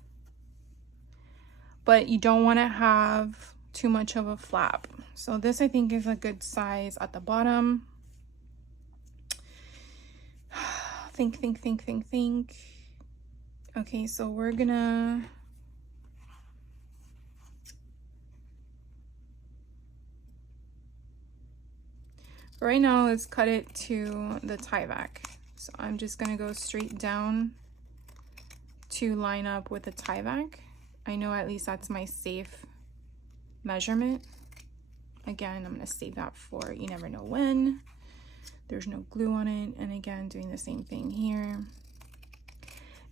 but you don't want to have too much of a flap. So this I think is a good size at the bottom. Think. Okay, so we're gonna, right now let's cut it to the Tyvek. So I'm just gonna go straight down to line up with the Tyvek. I know at least that's my safe measurement. Again, I'm gonna save that for you never know when. There's no glue on it. And again, doing the same thing here.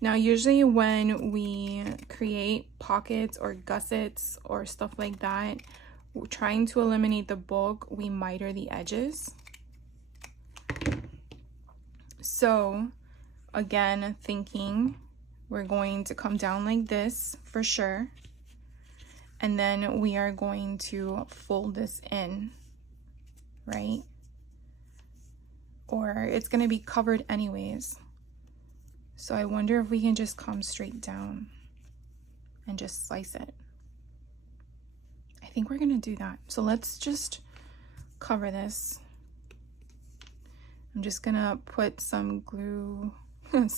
Now, usually when we create pockets or gussets or stuff like that, we're trying to eliminate the bulk, we miter the edges. So again, thinking we're going to come down like this for sure. And then we are going to fold this in, right? Or it's going to be covered anyways. So I wonder if we can just come straight down and just slice it. I think we're going to do that. So let's just cover this. I'm just going to put some glue, I'm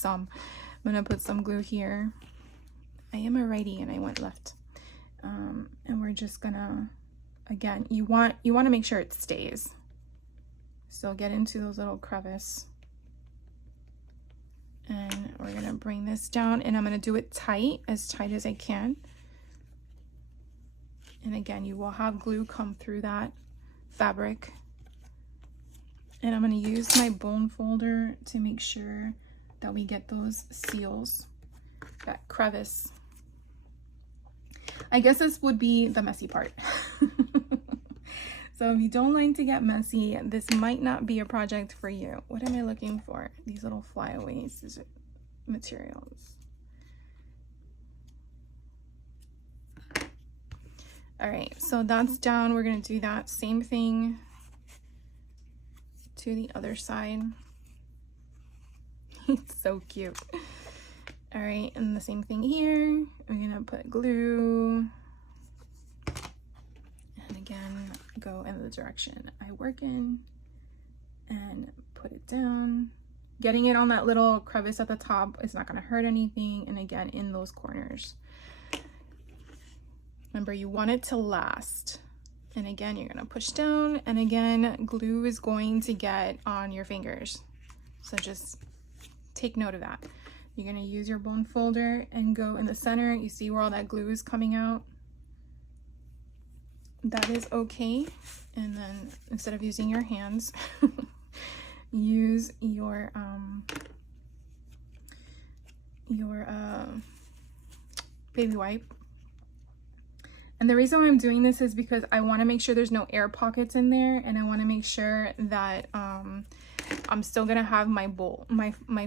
going to put some glue here. I am a righty and I went left. And we're just gonna, again, you want to make sure it stays. So get into those little crevices. And we're gonna bring this down, and I'm gonna do it tight as I can. And again, you will have glue come through that fabric. And I'm gonna use my bone folder to make sure that we get those seals, that crevice. I guess this would be the messy part. So if you don't like to get messy, this might not be a project for you. What am I looking for? These little flyaways, is it materials? All right, so that's down. We're gonna do that same thing to the other side. It's so cute. All right, and the same thing here. We're gonna put glue. And again, go in the direction I work in and put it down. Getting it on that little crevice at the top is not gonna hurt anything. And again, in those corners. Remember, you want it to last. And again, you're gonna push down, and again, glue is going to get on your fingers. So just take note of that. You're gonna use your bone folder and go in the center. You see where all that glue is coming out? That is okay. And then instead of using your hands, use your baby wipe. And the reason why I'm doing this is because I want to make sure there's no air pockets in there, and I want to make sure that I'm still gonna have my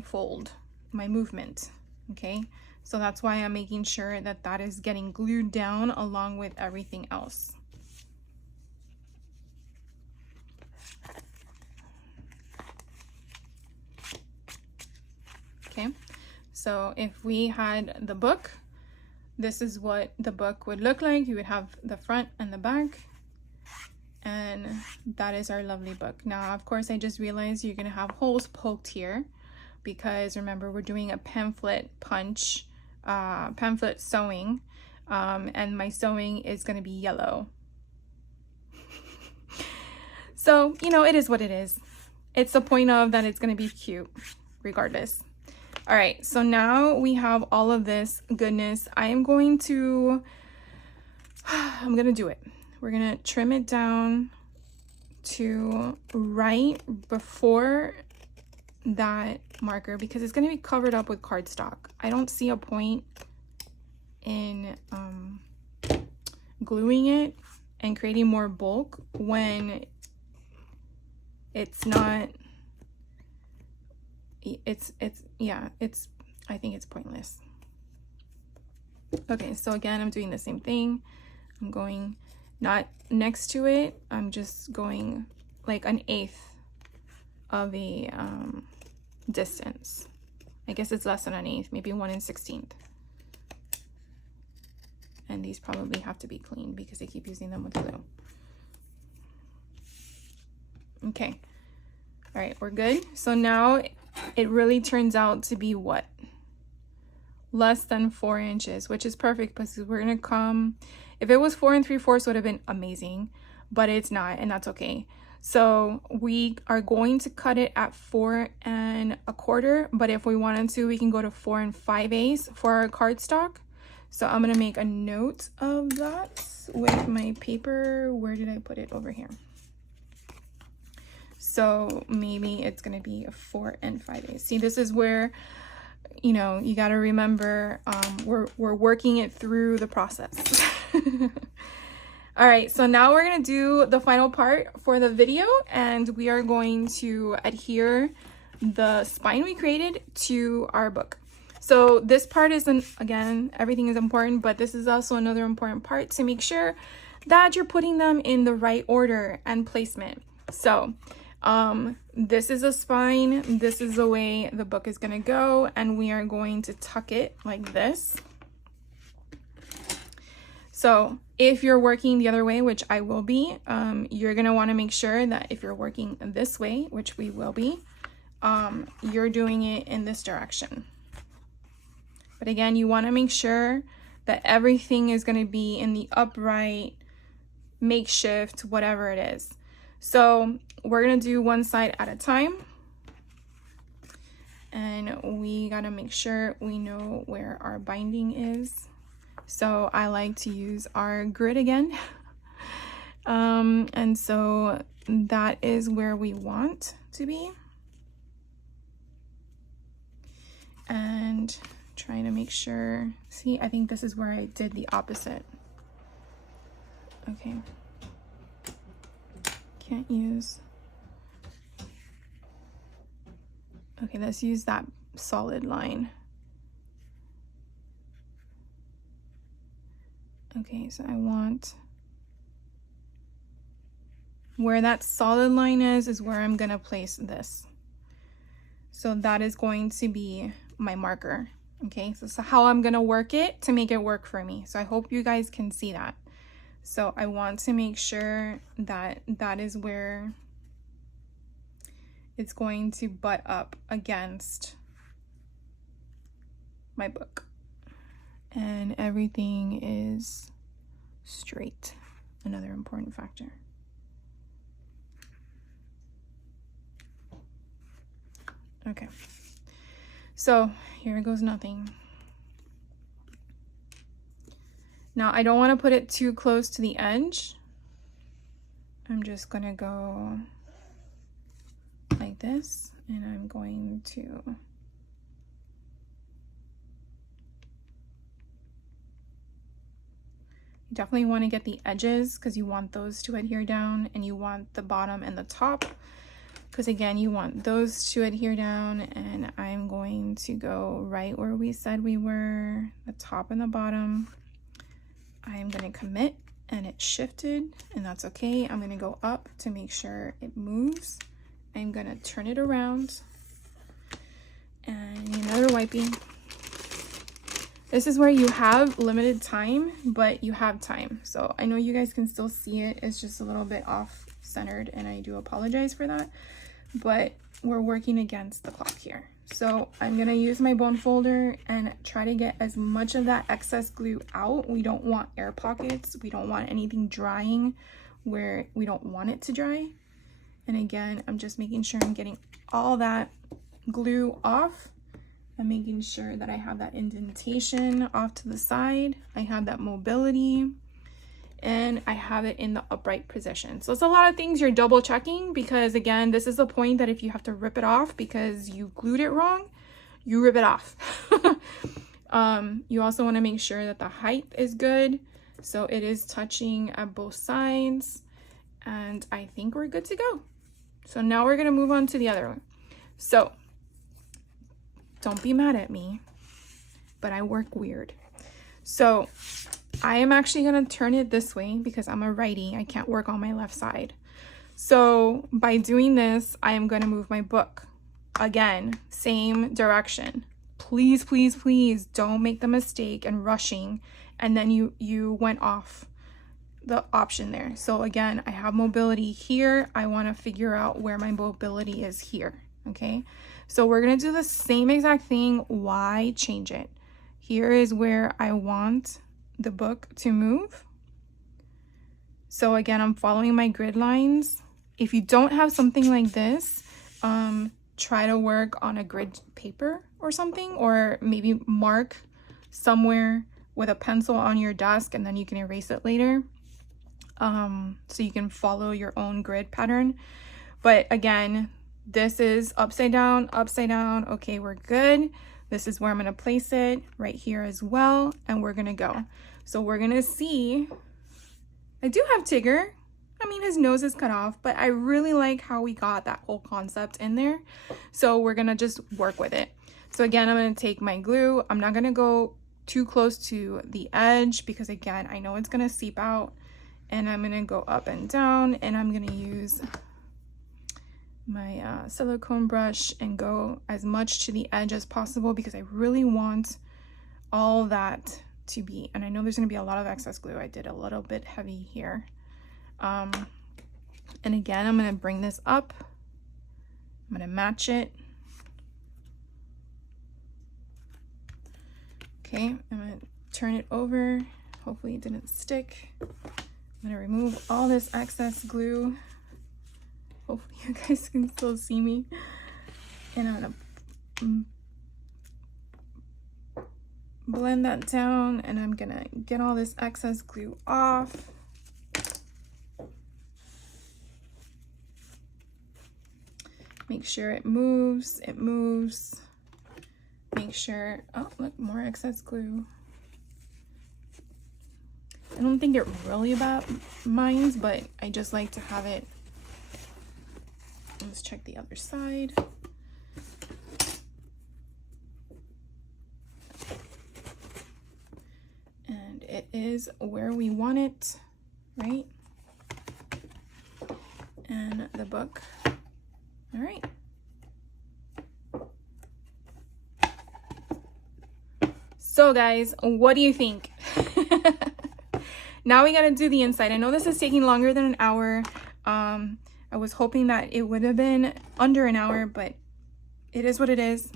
fold, my movement. Okay, so that's why I'm making sure that that is getting glued down along with everything else. Okay, so if we had the book, this is what the book would look like. You would have the front and the back, and that is our lovely book. Now, of course, I just realized you're gonna have holes poked here because remember, we're doing a pamphlet punch, pamphlet sewing, and my sewing is gonna be yellow. So, you know, it is what it is. It's the point of that it's gonna be cute regardless. All right, so now we have all of this goodness. I am going to I'm gonna do it. We're gonna trim it down to right before that marker because it's gonna be covered up with cardstock. I don't see a point in gluing it and creating more bulk when it's not, I think it's pointless. Okay, so again, I'm doing the same thing. I'm going not next to it, I'm just going like 1/8 of a distance. I guess it's less than 1/8, maybe 1/16. And these probably have to be clean because I keep using them with glue. Okay, all right, we're good. So now it really turns out to be what? Less than 4 inches, which is perfect because we're gonna come, if it was 4 3/4 would have been amazing, but it's not, and that's okay. So we are going to cut it at 4 1/4, but if we wanted to, we can go to 4 5/8 for our cardstock. So I'm gonna make a note of that with my paper. Where did I put it? Over here. So maybe it's gonna be a 4 5/8. See, this is where, you know, you got to remember we're working it through the process. All right, so now we're gonna do the final part for the video, and we are going to adhere the spine we created to our book. So this part isn't, again, everything is important, but this is also another important part to make sure that you're putting them in the right order and placement. So this is a spine, this is the way the book is going to go, and we are going to tuck it like this. So if you're working the other way, which I will be, you're going to want to make sure that if you're working this way, which we will be, you're doing it in this direction. But again, you want to make sure that everything is going to be in the upright, makeshift, whatever it is. So we're going to do one side at a time. And we got to make sure we know where our binding is. So I like to use our grid again. And so that is where we want to be. And trying to make sure, see, I think this is where I did the opposite. Okay. Can't use. Okay, let's use that solid line. Okay, so I want where that solid line is where I'm gonna place this. So that is going to be my marker. Okay, so this is how I'm gonna work it to make it work for me. So I hope you guys can see that. So I want to make sure that that is where it's going to butt up against my book. And everything is straight, another important factor. Okay, so here goes nothing. Now I don't want to put it too close to the edge. I'm just gonna go like this, and I'm going to you definitely want to get the edges because you want those to adhere down, and you want the bottom and the top because again you want those to adhere down. And I'm going to go right where we said we were, the top and the bottom. I'm going to commit, and it shifted, and that's okay. I'm going to go up to make sure it moves. I'm going to turn it around, and another wiping. This is where you have limited time, but you have time. So I know you guys can still see it. It's just a little bit off centered, and I do apologize for that, but we're working against the clock here. So I'm gonna use my bone folder and try to get as much of that excess glue out. We don't want air pockets. We don't want anything drying where we don't want it to dry. And again, I'm just making sure I'm getting all that glue off. I'm making sure that I have that indentation off to the side. I have that mobility. and I have it in the upright position. So it's a lot of things you're double checking, because again, this is the point that if you have to rip it off because you glued it wrong, you rip it off. You also want to make sure that the height is good, so it is touching at both sides, and I think we're good to go. So now we're going to move on to the other one. So don't be mad at me, but I work weird. So I am actually going to turn it this way because I'm a righty. I can't work on my left side. So by doing this, I am going to move my book. Again, same direction. Please, please, please don't make the mistake and rushing and then you went off the option there. So again, I have mobility here. I want to figure out where my mobility is here. Okay, so we're going to do the same exact thing. Why change it? Here is where I want the book to move. So again, I'm following my grid lines. If you don't have something like this, try to work on a grid paper or something, or maybe mark somewhere with a pencil on your desk and then you can erase it later. So you can follow your own grid pattern. But again, this is upside down, upside down. Okay, we're good. This is where I'm going to place it, right here as well, and we're going to go. So we're going to see, I do have Tigger. I mean, his nose is cut off, but I really like how we got that whole concept in there. So we're going to just work with it. So again, I'm going to take my glue. I'm not going to go too close to the edge because again, I know it's going to seep out, and I'm going to go up and down, and I'm going to use my silicone brush and go as much to the edge as possible because I really want all that to be, and I know there's going to be a lot of excess glue. I did a little bit heavy here. And again, I'm going to bring this up. I'm going to match it. Okay, I'm going to turn it over. Hopefully it didn't stick. I'm going to remove all this excess glue. Hopefully you guys can still see me. And I'm going to blend that down, and I'm going to get all this excess glue off. Make sure it moves, it moves. Make sure, oh, look, more excess glue. I don't think it really minds, but I just like to have it. Let's check the other side. And it is where we want it, right? And the book. All right. So guys, what do you think? Now we got to do the inside. I know this is taking longer than an hour. I was hoping that it would have been under an hour, but it is what it is.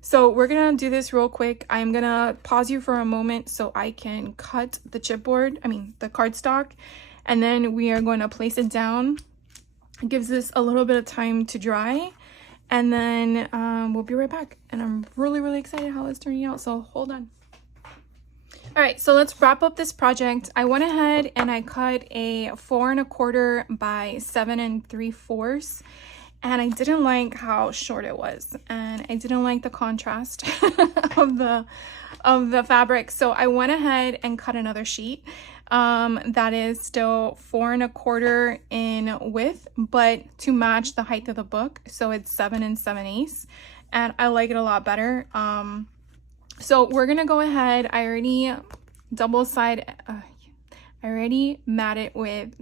So we're going to do this real quick. I'm going to pause you for a moment so I can cut the chipboard, the cardstock, and then we are going to place it down. It gives this a little bit of time to dry, and then we'll be right back. And I'm really, really excited how it's turning out, so hold on. All right, so let's wrap up this project. I went ahead and I cut a 4 1/4 by 7 3/4, and I didn't like how short it was, and I didn't like the contrast of the fabric. So I went ahead and cut another sheet that is still 4 1/4 in width, but to match the height of the book. So it's 7 7/8, and I like it a lot better. So we're gonna go ahead. I already mat it with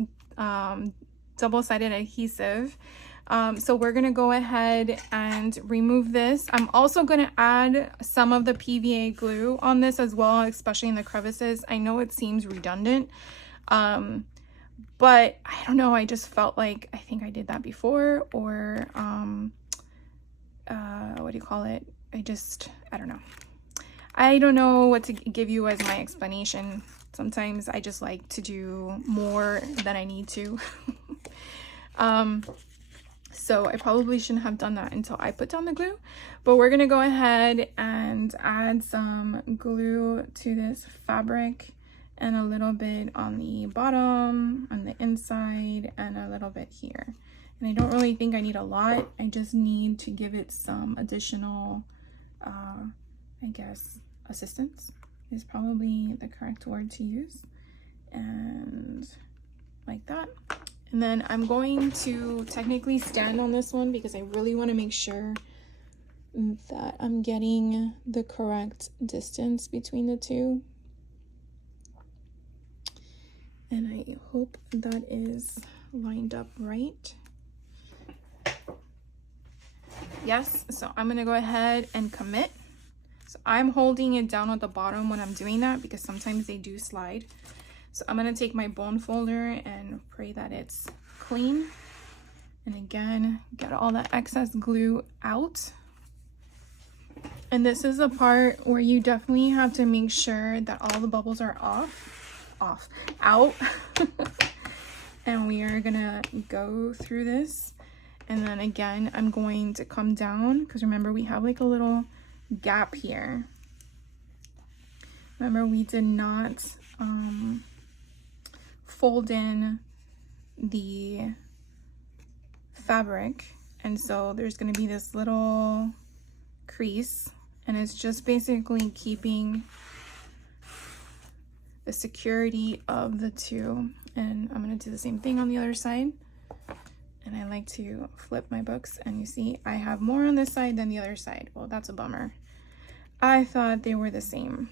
double-sided adhesive. So we're gonna go ahead and remove this. I'm also gonna add some of the PVA glue on this as well, especially in the crevices. I know it seems redundant, but I don't know, I just felt like I think I did that before, or what do you call it? I don't know. I don't know what to give you as my explanation. Sometimes I just like to do more than I need to. So I probably shouldn't have done that until I put down the glue, but we're gonna go ahead and add some glue to this fabric, and a little bit on the bottom, on the inside, and a little bit here. And I don't really think I need a lot. I just need to give it some additional, I guess, assistance is probably the correct word to use. And like that. And then I'm going to technically stand on this one because I really want to make sure that I'm getting the correct distance between the two. And I hope that is lined up right. Yes, so I'm gonna go ahead and commit. So I'm holding it down at the bottom when I'm doing that because sometimes they do slide. So I'm gonna take my bone folder and pray that it's clean. And again, get all the excess glue out. And this is a part where you definitely have to make sure that all the bubbles are out. And we are gonna go through this. And then again, I'm going to come down because remember we have like a little gap here. Remember we did not fold in the fabric, and so there's going to be this little crease, and it's just basically keeping the security of the two. And I'm going to do the same thing on the other side. And I like to flip my books, and you see I have more on this side than the other side. Well, that's a bummer. I thought they were the same.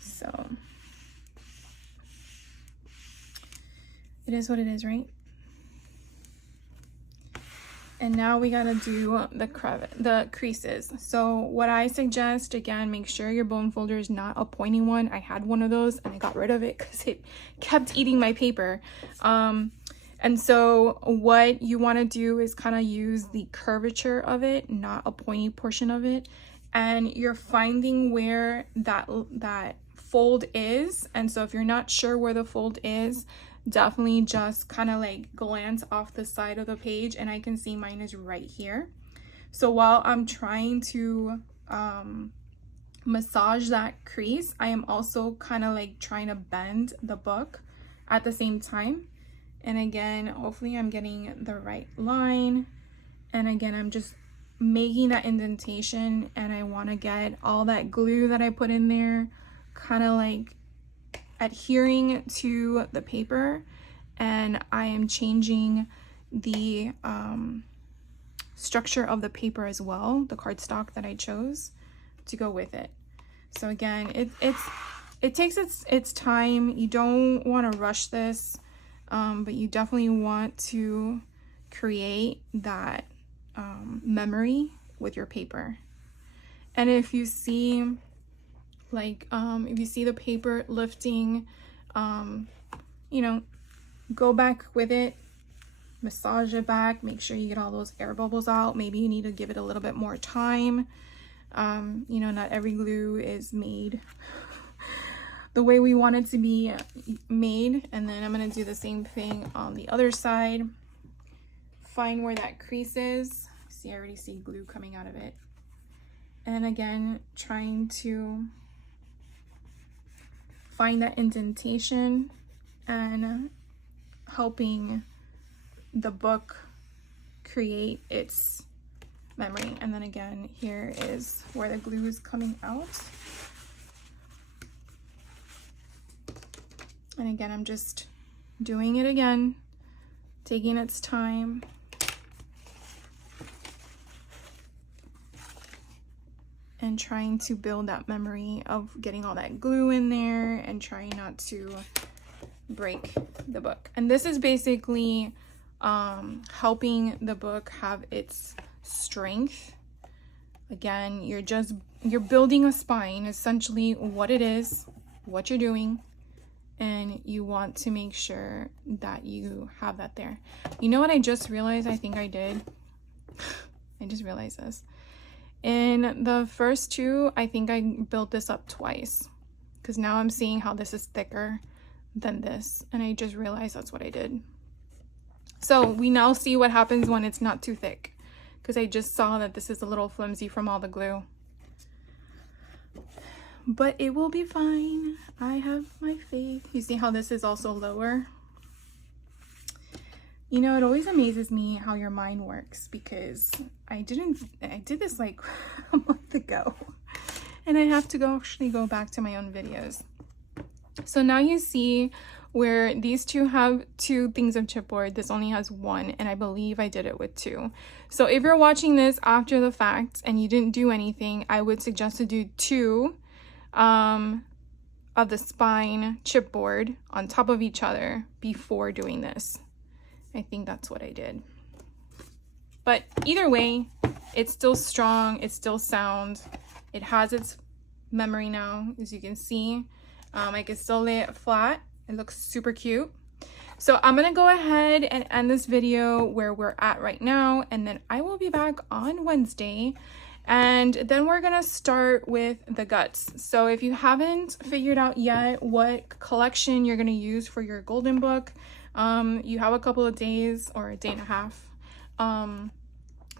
So it is what it is, right? And now we gotta do the creases. So what I suggest, again, make sure your bone folder is not a pointy one. I had one of those and I got rid of it because it kept eating my paper. And so what you want to do is kind of use the curvature of it, not a pointy portion of it. And you're finding where that fold is. And so if you're not sure where the fold is, definitely just kind of like glance off the side of the page, and I can see mine is right here. So while I'm trying to massage that crease, I am also kind of like trying to bend the book at the same time. And again, hopefully I'm getting the right line. And again, I'm just making that indentation, and I want to get all that glue that I put in there kind of like adhering to the paper. And I am changing the structure of the paper as well, the cardstock that I chose to go with it. So again, it takes its time. You don't want to rush this, but you definitely want to create that memory with your paper. And if you see like if you see the paper lifting, you know, go back with it, massage it back, make sure you get all those air bubbles out. Maybe you need to give it a little bit more time. You know, not every glue is made the way we want it to be made. And then I'm going to do the same thing on the other side. Find where that crease is. See, I already see glue coming out of it. And again, trying to find that indentation and helping the book create its memory. And then again, here is where the glue is coming out. And again, I'm just doing it again, taking its time. And trying to build that memory of getting all that glue in there and trying not to break the book. And this is basically helping the book have its strength. Again, you're building a spine, essentially what it is, what you're doing, and you want to make sure that you have that there. You know what I just realized I think I did? I just realized this. In the first two, I think I built this up twice because now I'm seeing how this is thicker than this, and I just realized that's what I did. So we now see what happens when it's not too thick, because I just saw that this is a little flimsy from all the glue. but it will be fine. I have my faith. You see how this is also lower? You know, it always amazes me how your mind works, because I did this like a month ago, and I have to actually go back to my own videos. So now you see where these two have 2 things of chipboard. This only has 1, and I believe I did it with 2. So if you're watching this after the fact and you didn't do anything, I would suggest to do 2 of the spine chipboard on top of each other before doing this. I think that's what I did. But either way, it's still strong, it's still sound. It has its memory now, as you can see. I can still lay it flat. It looks super cute. So I'm gonna go ahead and end this video where we're at right now, and then I will be back on Wednesday, and then we're gonna start with the guts. So if you haven't figured out yet what collection you're gonna use for your golden book, you have a couple of days or a day and a half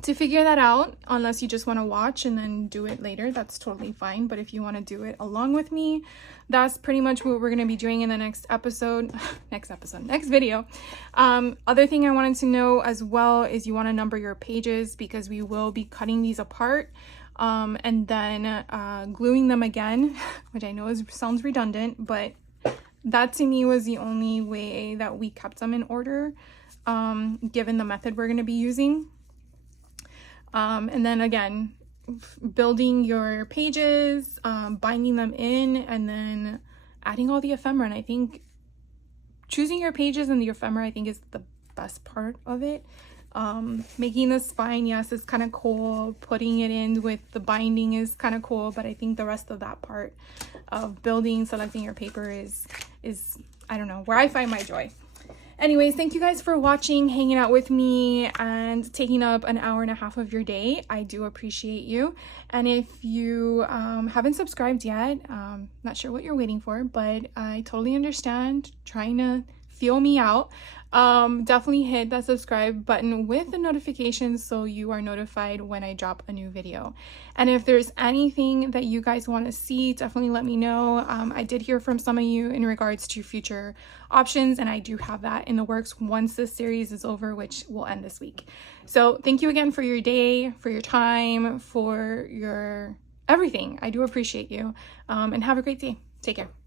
to figure that out, unless you just want to watch and then do it later. That's totally fine. But if you want to do it along with me, that's pretty much what we're going to be doing in the next episode, next video. Other thing I wanted to know as well is you want to number your pages, because we will be cutting these apart and then gluing them again, which I know sounds redundant, but that to me was the only way that we kept them in order, given the method we're going to be using. And then again, building your pages, binding them in, and then adding all the ephemera. And I think choosing your pages and the ephemera, I think, is the best part of it. Making the spine, yes, is kind of cool. Putting it in with the binding is kind of cool, but I think the rest of that part of building, selecting your paper is I don't know, where I find my joy. Anyways, thank you guys for watching, hanging out with me, and taking up an hour and a half of your day. I do appreciate you. And if you haven't subscribed yet, not sure what you're waiting for, but I totally understand. Trying to feel me out. Definitely hit that subscribe button with the notifications so you are notified when I drop a new video. And if there's anything that you guys want to see, definitely let me know. I did hear from some of you in regards to future options, and I do have that in the works once this series is over, which will end this week. So thank you again for your day, for your time, for your everything. I do appreciate you, and have a great day. Take care.